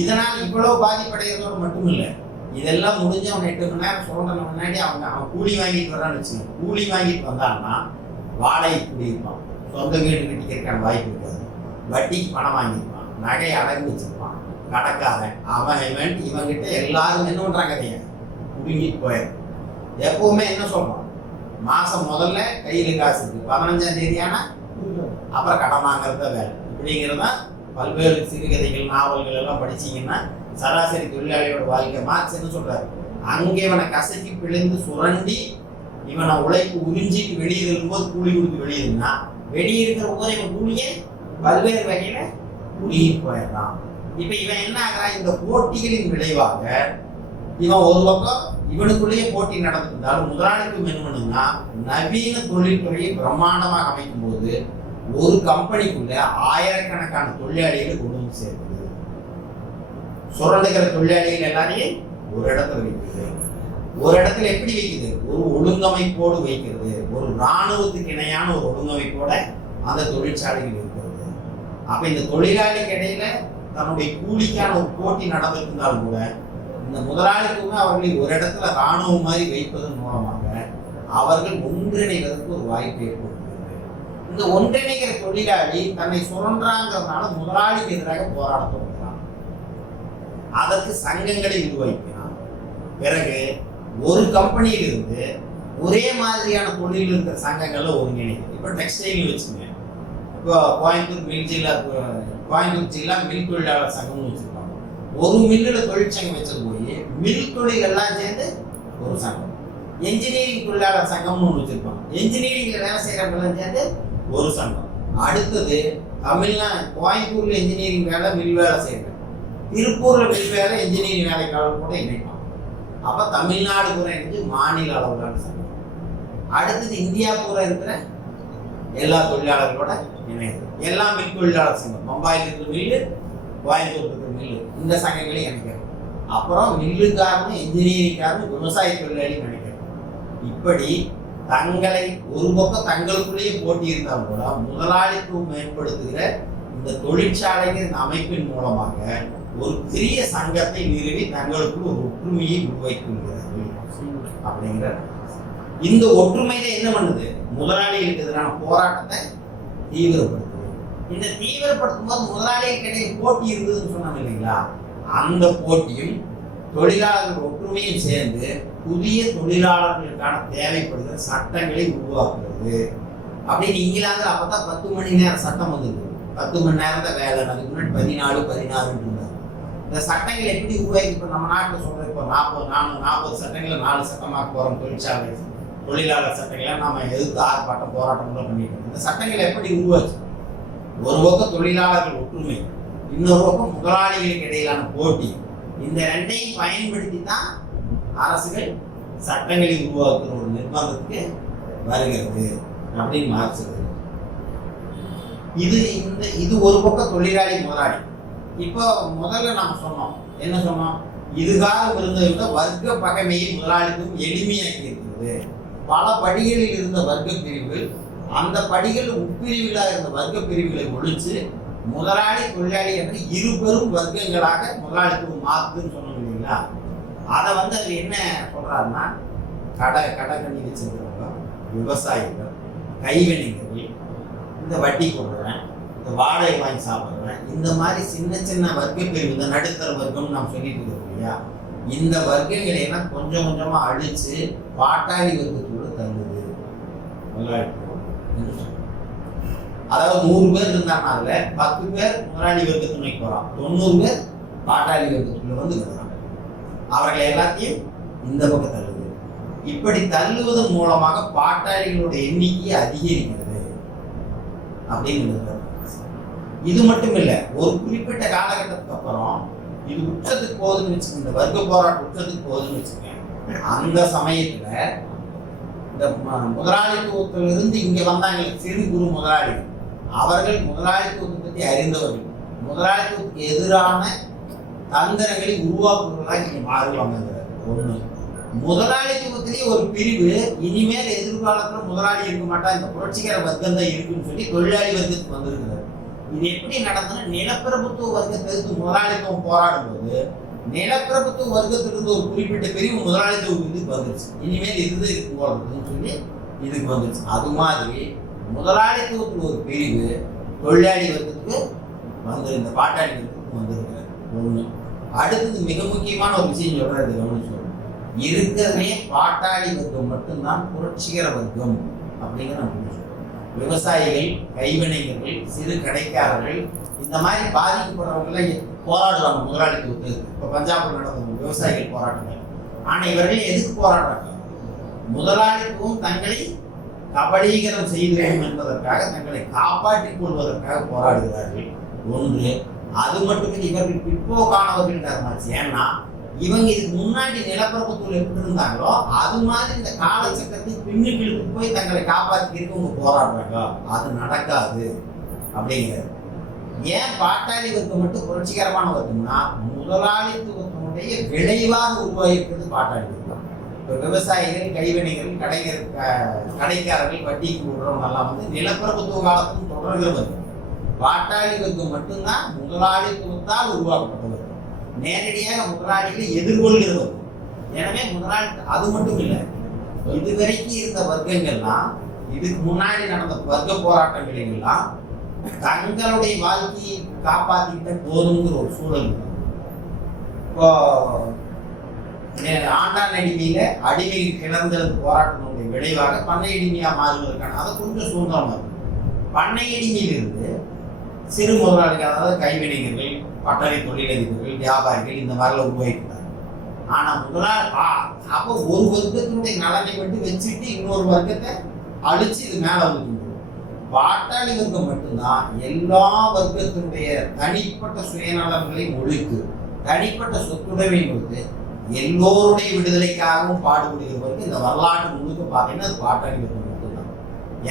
இதனால் இவ்வளவு பாதிப்படைகிறதோடு மட்டும் இல்லை, இதெல்லாம் முடிஞ்ச அவன் 8 மணி நேரம் சுரண்டன முன்னாடி அவன் கூலி வாங்கிட்டு வர்றான்னு வச்சுக்கோங்க. கூலி வாங்கிட்டு வந்தான்னா வாடகை குடியிருப்பான், சொந்த வீடு கட்டிக்கிறதுக்கான வாய்ப்பு இருக்காது, வட்டிக்கு பணம் வாங்கியிருப்பான், நகை அடகு வச்சிருப்பான், கடைக்காரன் இவங்கிட்ட எல்லாரும் என்ன பண்றாங்க, அதைய குடுங்கிட்டு போயிடும். எப்பவுமே என்ன சொல்றோம், மாசம் முதல்ல கையில காசு இருக்கு, 15ஆம் தேதி ஆனா அப்புறம் கடன் வாங்குறத வேலை. இப்படிங்கிறதா பல்வேறு சிறுகதைகள் நாவல்கள் எல்லாம் படிச்சீங்கன்னா சராசரி தொழிலாளியோட வாழ்க்கை. மார்க்ஸ் என்ன சொல்றாரு, அங்கே இவனை கசக்கி பிழிந்து சுரண்டி இவனை உழைப்பு உறிஞ்சிட்டு வெளியே இருக்கும்போது கூலி கொடுத்து வெளியிருந்தா வெளியே இருக்கிற போது இவன் கூலியை பல்வேறு வகையில கூலிட்டு போயிடறான். இப்ப இவன் என்ன ஆகிறான், இந்த போட்டிகளின் விளைவாக இவன் ஒரு பக்கம் இவனுக்குள்ளேயே போட்டி நடந்துட்டு இருந்தாலும் முதலாளித்துவம் என்ன பண்ணுன்னா நவீன தொழில்துறையை பிரம்மாண்டமாக அமைக்கும் போது ஒரு கம்பெனிக்குள்ள ஆயிரக்கணக்கான தொழிலாளிகளை கொண்டு வந்து சேர்க்குது. சுரண்டுகிற தொழிலாளிகள் எல்லாரையும் ஒரு இடத்துல வைக்குது. ஒரு இடத்துல எப்படி வைக்குது, ஒரு ஒழுங்கமைப்போடு வைக்கிறது. ஒரு இராணுவத்துக்கு இணையான ஒரு ஒழுங்கமைப்போட அந்த தொழிற்சாலைகள் இருக்கிறது. அப்ப இந்த தொழிலாளிக்கு இடையில தன்னுடைய கூலிக்கான ஒரு போட்டி நடந்துட்டு இருந்தாலும் கூட இந்த முதலாளித்துவமே அவர்களை ஒரு இடத்துல இராணுவம் மாதிரி வைப்பதன் மூலமாக அவர்கள் ஒன்றிணைவதற்கு ஒரு வாய்ப்பு ஏற்படுகிறது. இந்த ஒன்றிணைகிற தொழிலாளி தன்னை சுரண்டாங்கிறதுனால முதலாளிக்கு எதிராக போராட தொடங்குகிறான். அதற்கு சங்கங்களை உருவாக்கிறான். பிறகு ஒரு கம்பெனியில் இருந்து ஒரே மாதிரியான தொழில் இருக்கிற சங்கங்களை ஒருங்கிணைக்குது. இப்போ டெக்ஸ்டைல் வச்சுங்க, இப்போ கோயம்புத்தூர் ஜில்லா மில் தொழிலாளர் சங்கம்னு வச்சிருக்காங்க. ஒரு மில்லில் தொழிற்சங்கம் வச்சது போய் மில் தொழில் எல்லாம் சேர்ந்து ஒரு சங்கம். என்ஜினியரிங் தொழிலாளர் சங்கம்னு ஒன்று வச்சிருப்பாங்க. என்ஜினியரிங்ல வேலை செய்யறவங்க சேர்ந்து ஒரு சங்கம். அடுத்தது கோயம்புத்தூர்ல என்ஜினியரிங் வேலை மில் வேலை செய்யறேன், திருப்பூர்ல மில் வேலை என்ஜினியரிங் வேலைக்காரர்கள் கூட இணைப்பாங்க. அப்ப தமிழ்நாடு பூரா இருந்து மாநில அளவிலான சங்கம். அடுத்தது இந்தியா பூரா இருக்கிற எல்லா தொழிலாளர்களோட இணைது எல்லா மில் தொழிலாளர் சங்கம். பம்பாயில் இருக்கிற மில்லு, கோயம்புத்தூர் இருக்கிற மில்லு, இந்த சங்கங்களையும் இணைக்கிறது. அப்புறம் மில்லுக்காரனும் என்ஜினியரிங்காரனும் விவசாய தொழிலாளியும் இணைக்கிறது. இப்படி தங்களை ஒரு பக்கம் தங்களுக்குள்ளேயே போட்டி இருந்தால் கூட முதலாளித்துவம் மேம்படுத்துகிற இந்த தொழிற்சாலைகள் இந்த அமைப்பின் மூலமாக ஒரு பெரிய சங்கத்தை நிறுவி தங்களுக்குள் ஒரு ஒற்றுமையை உருவாக்கின்றார்கள். அப்படிங்கிற இந்த ஒற்றுமையில என்ன பண்ணுது, முதலாளிகளுக்கு எதிரான போராட்டத்தை தீவிரப்படுத்துது. இந்த தீவிரப்படுத்தும் போது முதலாளிகளுக்கு இடையே போட்டி இருந்ததுன்னு சொன்னாங்க இல்லைங்களா, அந்த போட்டியும் தொழிலாளர்கள் ஒற்றுமையும் சேர்ந்து புதிய தொழிலாளர்களுக்கான தேவைப்படுகிற சட்டங்களை உருவாக்குறது. அப்படின்னு இங்கிலாந்துல அப்பதான் 10 மணி நேரம் சட்டம் வந்தது. 10 மணி நேரம் தான் வேலை. அதுக்கு முன்னாடி 14, 16 இருந்தாங்க. இந்த சட்டங்கள் எப்படி உருவாக்கி, இப்போ நம்ம நாட்டில் சொல்ற இப்போ 40 சட்டங்களை 4 சட்டமாக போறோம். தொழிலாளர் சட்டங்களை நாம எதிர்த்து ஆர்ப்பாட்டம் போராட்டம்லாம் பண்ணிட்டு இந்த சட்டங்களை எப்படி உருவாச்சு, ஒரு பக்கம் தொழிலாளர்கள் ஒற்றுமை, இன்னொரு பக்கம் முதலாளிகளுக்கு இடையிலான போட்டி. இந்த ரெண்டையும் பயன்படுத்தி தான் அரசுகள் சட்டங்களை உருவாக்குற ஒரு நிர்பந்தத்துக்கு வருகிறது அப்படின்னு மாறுச்சு. இது ஒரு பக்கம் தொழிலாளி முதலாளி. இப்போ முதல்ல நம்ம சொன்னோம், என்ன சொன்னோம், இதுகாலம் இருந்ததை விட வர்க்க பகைமையை முதலாளித்துவம் எளிமையாக்கி இருக்கிறது. பல படிகளில் இருந்த வர்க்க பிரிவுகள் அந்த படிகள் உட்பிரிவுகளாக இருந்த வர்க்க பிரிவுகளை ஒழிச்சு முதலாளி தொழிலாளி என்று இரு பெரும் வர்க்கங்களாக முதலாளித்துவம் மாற்றுன்னு சொன்னோம் இல்லைங்களா. அதை அது என்ன சொல்றாருன்னா, கடை வச்சிருக்கிறவங்க, விவசாயிகள், கைவினைஞர்கள், இந்த வட்டி கொடுக்குறேன், இந்த வாடகை வாங்கி சாப்பிட்றேன், இந்த மாதிரி சின்ன சின்ன வர்க்க பிரிவு, இந்த நடுத்தர வர்க்கம்னு நாம் சொல்லிட்டு இருக்கோம் இல்லையா, இந்த வர்க்கங்களை எல்லாம் கொஞ்சம் கொஞ்சமா அழிச்சு பாட்டாளி வர்க்கத்தோடு தங்குது முதலாளித்துவம். அதாவது 100 பேர் இருந்தாங்கன்னா அதுல 10 பேர் முதலாளி வர்க்கத்துணைக்கு போறான், 90 பேர் பாட்டாளி வர்க்கத்துக்குள்ள விடுறாங்க. அவர்களை எல்லாத்தையும் இந்த பக்கம் தள்ளுது. இப்படி தள்ளுவதன் மூலமாக பாட்டாளிகளுடைய எண்ணிக்கை அதிகரிக்கிறது அப்படின்னு. இது மட்டும் இல்ல, ஒரு குறிப்பிட்ட காலகட்டத்துக்கு அப்புறம் இது உச்சத்துக்கு போகுதுன்னு வச்சுக்கோங்க, இந்த வர்க்க போராட்டம் உச்சத்துக்கு போகுதுன்னு வச்சுக்கோங்க, அந்த சமயத்துல இந்த முதலாளித்துவத்திலிருந்து இங்க வந்தாங்க சிறு குறு முதலாளிகள். அவர்கள் முதலாளித்துவத்தை பற்றி அறிந்தவர்கள், முதலாளித்துவத்துக்கு எதிரான தந்திரங்களை உருவாக்குவதாக இங்க மாறுவாங்கிறார். ஒண்ணு, முதலாளித்துவத்திலேயே ஒரு பிரிவு இனிமேல் எதிர்காலத்துல முதலாளி இருக்க மாட்டா, இந்த புரட்சிகர வர்க்கம் தான் இருக்குன்னு சொல்லி தொழிலாளி வர்க்கத்துக்கு வந்திருக்கிறார். இது எப்படி நடந்ததுன்னா, நிலப்பிரபுத்துவ வர்க்கத்தை எதிர்த்து முதலாளித்துவம் போராடும் போது நிலப்பிரபுத்துவ வர்க்கத்திலிருந்து ஒரு குறிப்பிட்ட பிரிவு முதலாளித்துவ இதுக்கு வந்துருச்சு. இனிமேல் இதுதான் இருக்கு போறதுன்னு சொல்லி இதுக்கு வந்துருச்சு. அது மாதிரி முதலாளித்துவத்தில் ஒரு பிரிவு தொழிலாளி வர்க்கத்துக்கு வந்து இந்த பாட்டாளி வர்க்கத்துக்கு வந்திருக்கிறார். ஒண்ணு. அடுத்தது மிக முக்கியமான ஒரு விஷயம் சொல்றது, கவனிச்சு இருக்கிறதே பாட்டாளி வர்க்கம் மட்டும்தான் புரட்சிகர வர்க்கம் அப்படிங்கிற நம்ம சொல்றோம். விவசாயிகள், கைவினைஞர்கள், சிறு கடைக்காரர்கள், இந்த மாதிரி பாதிக்கப்படுறவங்க போராடுவாங்க முதலாளித்துவத்துக்கு. இப்போ பஞ்சாப்ல நடந்த விவசாயிகள் போராட்டங்கள். ஆனா இவர்கள் எதுக்கு போராடுறாங்க? முதலாளித்துவம் தங்களை கபலீகரம் செய்கிறோம் என்பதற்காக, தங்களை காப்பாற்றிக் கொள்வதற்காக போராடுகிறார்கள். ஒன்று. அது மட்டுமே இவர்கள் பிற்போக்கானவர்கள். ஏன்னா இவங்க இதுக்கு முன்னாடி நிலப்பரப்புல எப்படி இருந்தாங்களோ அது மாதிரி இந்த காலச்சக்கரத்தை பின்னுக்கு போய் தங்களை காப்பாற்றிக்கிறதுக்கு இவங்க போராடுறாங்க. அது நடக்காது அப்படிங்கிறது. ஏன் பாட்டாளி வர்க்கம் மட்டும் புரட்சிகரமான வர்க்கம்னா, முதலாளித்துவத்தினுடைய விளைவாக உருவாகிருக்கிறது பாட்டாளி வர்க்கம். இப்போ விவசாயிகள், கைவினைகள், கடைக்காரர்கள், வட்டிக்கு விடுறவங்க எல்லாம் வந்து நிலப்பிரபுத்துவ காலத்துக்கும் தொடர்கிற வர்க்கம். பாட்டாளி வர்க்கம் மட்டும்தான் முதலாளித்துவத்தால் உருவாக்கப்பட்ட வர்க்கம். நேரடியாக முதலாளிகளை எதிர்கொள்கிற வர்க்கம். எனவே முதலாளி அது மட்டும் இல்லை, இதுவரைக்கும் இருந்த வர்க்கங்கள்லாம், இதுக்கு முன்னாடி நடந்த வர்க்க போராட்டங்கள் எல்லாம் தங்களுடைய வாழ்க்கையை காப்பாற்றிக்கிட்ட போதுங்கிற ஒரு சூழல். இப்போ ஆண்டான் அடிமையில அடிமையில் கிளர்ந்தெழுந்து போராட்டத்தினுடைய விளைவாக பண்ணை அடிமையா மாறுவதற்கான அதை கொஞ்சம் சுதந்திரமா இருக்கு. பண்ணை அடிமையிலிருந்து சிறு முதலாளிகள், அதாவது கைவினைஞர்கள், பட்டறை தொழிலதிபர்கள், வியாபாரிகள், இந்த மாதிரிலாம் உருவாக்கிட்டாங்க. ஆனா அப்போ ஒரு வர்க்கத்தினுடைய நலனை மட்டும் வச்சுட்டு இன்னொரு வர்க்கத்தை அழிச்சு இது மேல வந்து பாட்டாளி வர்க்கம் மட்டும்தான் எல்லா வர்க்கத்தினுடைய தனிப்பட்ட சுயநலங்களையும் ஒழித்து தனிப்பட்ட சொத்துடைமை கொடுத்து எல்லோருடைய விடுதலைக்காகவும் பாடுபடுகிறவருக்கு இந்த வரலாற்று முழுக்க பார்த்தீங்கன்னா அது பாட்டாளி வர்க்கம் மட்டும்தான்.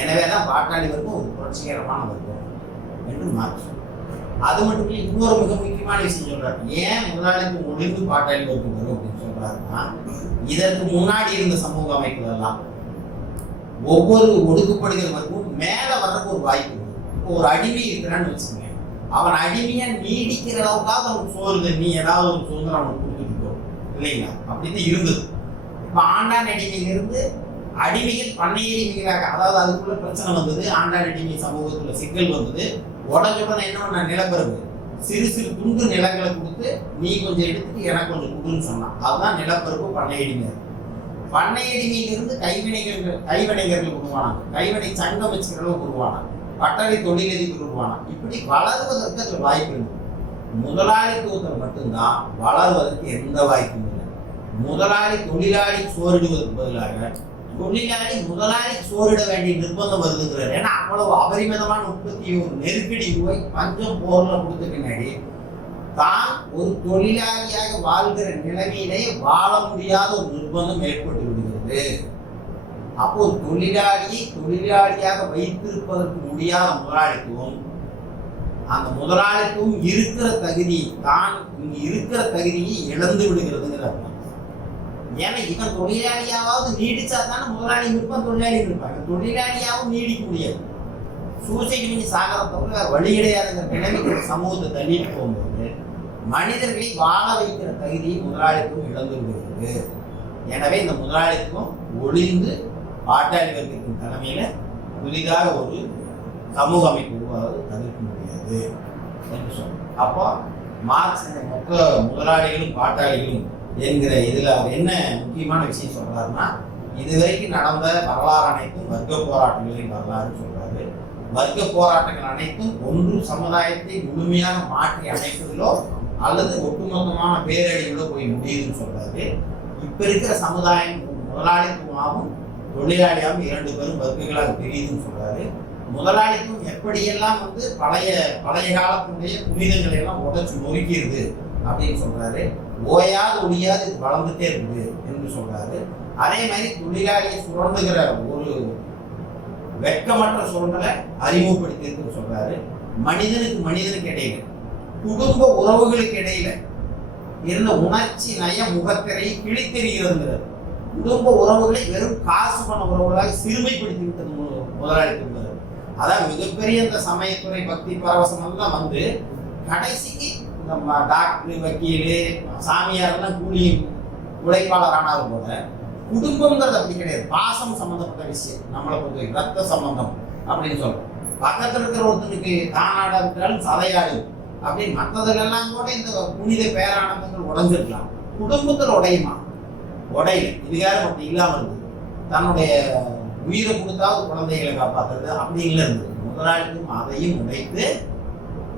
எனவேதான் பாட்டாளி வர்க்கம் ஒரு புரட்சிகரமான வர்க்கம் என்று மாற்று. அது மட்டும் இல்லை, இன்னொரு மிக முக்கியமான விஷயம் சொல்றாரு. ஏன் முதலாளித்துவம் ஒழிந்து பாட்டாளி வர்க்கம் வரும் அப்படின்னு சொல்றாருன்னா, இதற்கு முன்னாடி இருந்த சமூக அமைப்புகள் எல்லாம் ஒவ்வொரு ஒடுக்கப்படுகிறவருக்கும் மேல வர்றதுக்கு ஒரு வாய்ப்பு இருக்கு. இப்போ ஒரு அடிமை இருக்கிறான்னு வச்சுக்கோங்க, அவன் அடிமையா நீடிக்கிற அளவுக்காக அவனுக்கு சோறு தண்ணி ஏதாவது ஒரு சுதந்திரம் அவனுக்கு கொடுத்துட்டு இல்லைங்களா? அப்படிதான் இருந்தது. இப்ப ஆண்டான் அடிமையிலிருந்து அடிமைகள் பண்ணை அடிமைகளாக, அதாவது அதுக்குள்ள பிரச்சனை வந்தது. ஆண்டான் அடிமை சமூகத்துல சிக்கல் வந்தது. உடனே என்ன பண்ண, நிலப்பரப்பு சிறு சிறு துண்டு நிலங்களை கொடுத்து நீ கொஞ்சம் எடுத்துட்டு எனக்கு கொஞ்சம் கொடுன்னு சொன்னான். அதுதான் நிலப்பரப்பு பண்ணை அடிமை. பண்ணை அடிமையிலிருந்து கைவினைஞர்கள் உருவானாங்க, கைவினை சங்கம் வச்சுக்கிற அளவுக்கு உருவானாங்க, பட்டறை தொழிலதிபர் உருவானாங்க. இப்படி வளருவதற்கு அதில் வாய்ப்பு இருக்கு. முதலாளித்துவத்தில் மட்டும்தான் வளருவதற்கு எந்த வாய்ப்பும் இல்லை. முதலாளி தொழிலாளி சோறிடுவதற்கு பதிலாக தொழிலாளி முதலாளி சோறிட வேண்டிய நிர்பந்தம் வருதுங்கிறார். ஏன்னா அவ்வளவு அபரிமிதமான உற்பத்தி, ஒரு நெருக்கடி போய் பஞ்சம் போர்ல கொடுத்த பின்னாடி தான் ஒரு தொழிலாளியாக வாழ்கிற நிலைமையிலே வாழ முடியாத ஒரு நிர்பந்தம் ஏற்பட்டு விடுகிறது. அப்போ தொழிலாளியை தொழிலாளியாக வைத்திருப்பதற்கு முடியாத முதலாளித்துவம், அந்த முதலாளித்துவம் இருக்கிற தகுதி, தான் இங்க இருக்கிற தகுதியை இழந்து விடுகிறதுங்கிறார். ஏன்னா இவன் தொழிலாளியாவது நீடிச்சா தானே முதலாளி இருப்பான், தொழிலாளி இருப்பாங்க. தொழிலாளியாகவும் நீடிக்க முடியாது. சூசைட் பண்ணி சாகர தவிர வழி கிடையாதுங்கிற நிலைமைக்கு சமூகத்தை தள்ளிட்டு போகும்போது மனிதர்களை வாழ வைக்கிற தகுதியை முதலாளித்துவம் இழந்து விடுகிறது. எனவே இந்த முதலாளித்துவம் ஒளிந்து பாட்டாளி வர்க்கத்தின் தலைமையில புதிதாக ஒரு சமூக அமைப்பு உருவாவது தவிர்க்க முடியாது என்று சொல்றோம். அப்போ மார்க்ஸ் இந்த மொத்த முதலாளிகளும் பாட்டாளிகளும் என்கிற இதுல அவர் என்ன முக்கியமான விஷயம் சொல்றாருன்னா, இதுவரைக்கும் நடந்த வரலாறு அனைத்தும் வர்க்க போராட்டங்களின் வரலாறு சொல்றாரு. வர்க்க போராட்டங்கள் அனைத்தும் ஒன்று சமுதாயத்தை முழுமையாக மாற்றி அமைப்பதிலோ அல்லது ஒட்டுமொத்தமான பேரழிவுல போய் முடியுதுன்னு சொல்றாரு. இப்ப இருக்கிற சமுதாயம் முதலாளித்துவமாகவும் தொழிலாளியாகவும் இரண்டு பேரும் வர்க்கங்களாக பிரியுதுன்னு சொல்றாரு. முதலாளித்துவம் எப்படியெல்லாம் பழைய காலத்தினுடைய புனிதங்களை எல்லாம் உடச்சு நொறுக்கிடுது அப்படின்னு சொல்றாரு. ஓயாது ஒழியாது இது வளர்ந்துட்டே இருக்குது என்று சொல்றாரு. அதே மாதிரி தொழிலாளியை சுரண்டுகிற ஒரு வெட்கமற்ற சூழ்நிலை அறிமுகப்படுத்தி சொல்றாரு. மனிதனுக்கு மனிதனுக்கு இடையில, குடும்ப உறவுகளுக்கு இடையில இருந்த உணர்ச்சி நய முகத்திரை கிழித்தெறிகிறது. குடும்ப உறவுகளை வெறும் காசு பண உறவுகளாக சிறுமைப்படுத்தி விட்டது முதலாளித்துவம். அதான் மிகப்பெரிய இந்த சமயத்துறை பக்தி பரவசம் எல்லாம் வந்து கடைசிக்கு இந்த டாக்டர் வக்கீல் சாமியாரெல்லாம் கூலி உழைப்பாளர் ஆனாலும் போல குடும்பம்ங்கிறது அப்படி கிடையாது. பாசம் சம்பந்தப்பட்ட விஷயம் நம்மளை பொறுத்த ரத்த சம்பந்தம் அப்படின்னு சொல்றோம். பக்கத்தில் இருக்கிற ஒருத்தனுக்கு தானாடா இருக்கிறாலும் சதையாடு அப்படின்னு மற்றதுக்கெல்லாம் கூட இந்த புனித பேரானந்தங்கள் உடைஞ்சிருக்கலாம். குடும்பத்தில் உடையுமா? உடையில. இதுக்காக அப்படி இல்லாமல் இருந்தது. தன்னுடைய உயிரை கொடுத்தாவது குழந்தைகளை காப்பாற்றுறது அப்படிங்கிற இருந்தது. முதலாளிக்கும் அதையும் உடைத்து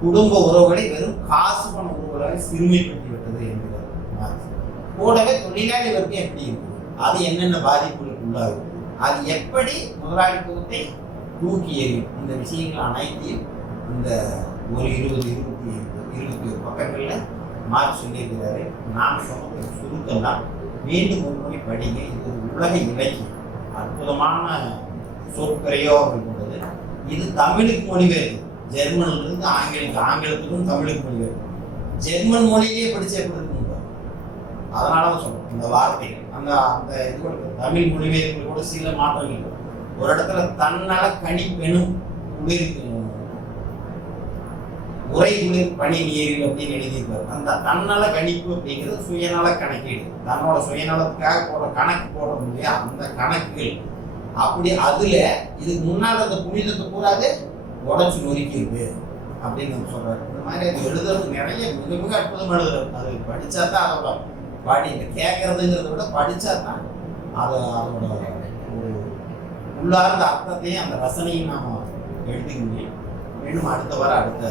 குடும்ப உறவுகளை வெறும் காசு பண உறவுகளாக சிறுமைப்படுத்தி விட்டது என்கிறது. கூடவே தொழிலாளி வர்க்கம் எப்படி இருக்குது, அது என்னென்ன பாதிப்புகளுக்கு உள்ளாகுது, அது எப்படி முதலாளித்துவத்தை தூக்கி எறியும், இந்த விஷயங்கள் அனைத்தையும் இந்த ஒரு 20-21 பக்கங்களில் மார்க் சொல்லியிருக்கிறாரு. நாம் சொன்ன சுருக்கம் தான். மீண்டும் ஒரு முறை படிங்க. இது உலக இலக்கியம், அற்புதமான சொற்பிரயோகம் கொண்டது. இது தமிழுக்கு மொழிபெயர்ப்பு. ஜெர்மனிலிருந்து ஆங்கிலத்துக்கும் தமிழுக்கு மொழிபெயர்ப்பு. ஜெர்மன் மொழியிலேயே படிச்சு எப்படி இருக்குங்க. அதனால தான் சொல்றோம் இந்த வார்த்தைகள் அந்த அந்த இது கூட தமிழ் மொழிபெயர்ப்பு கூட சில மாற்றங்கள். ஒரு இடத்துல தன்னல கணிப்பெனும் குளிர் உரை குளிர் பனி நீரில் அப்படின்னு எழுதியிருப்பார். அந்த தன்னல கணிப்பு அப்படிங்கிறது சுயநல கணக்கீடு. தன்னோட சுயநலத்துக்காக கணக்கு போட முடியாது. அந்த கணக்குகள் அப்படி அதுல இதுக்கு முன்னால் அந்த புனிதத்தை கூடாது உடச்சு நொறுக்கிருக்கு அப்படின்னு நம்ம சொல்றாரு. இந்த மாதிரி அது எழுதுறது நிறைய மிக மிக அற்புதமாக எழுதுறது. அது படிச்சா தான் அதோட பாடி கேட்கறதுங்கிறத விட படிச்சா தான் அதோட ஒரு உள்ளார்ந்த அர்த்தத்தையும் அந்த ரசனையும் நாம எழுதிக்க முடியும். மீண்டும் அடுத்த வாரம் அடுத்த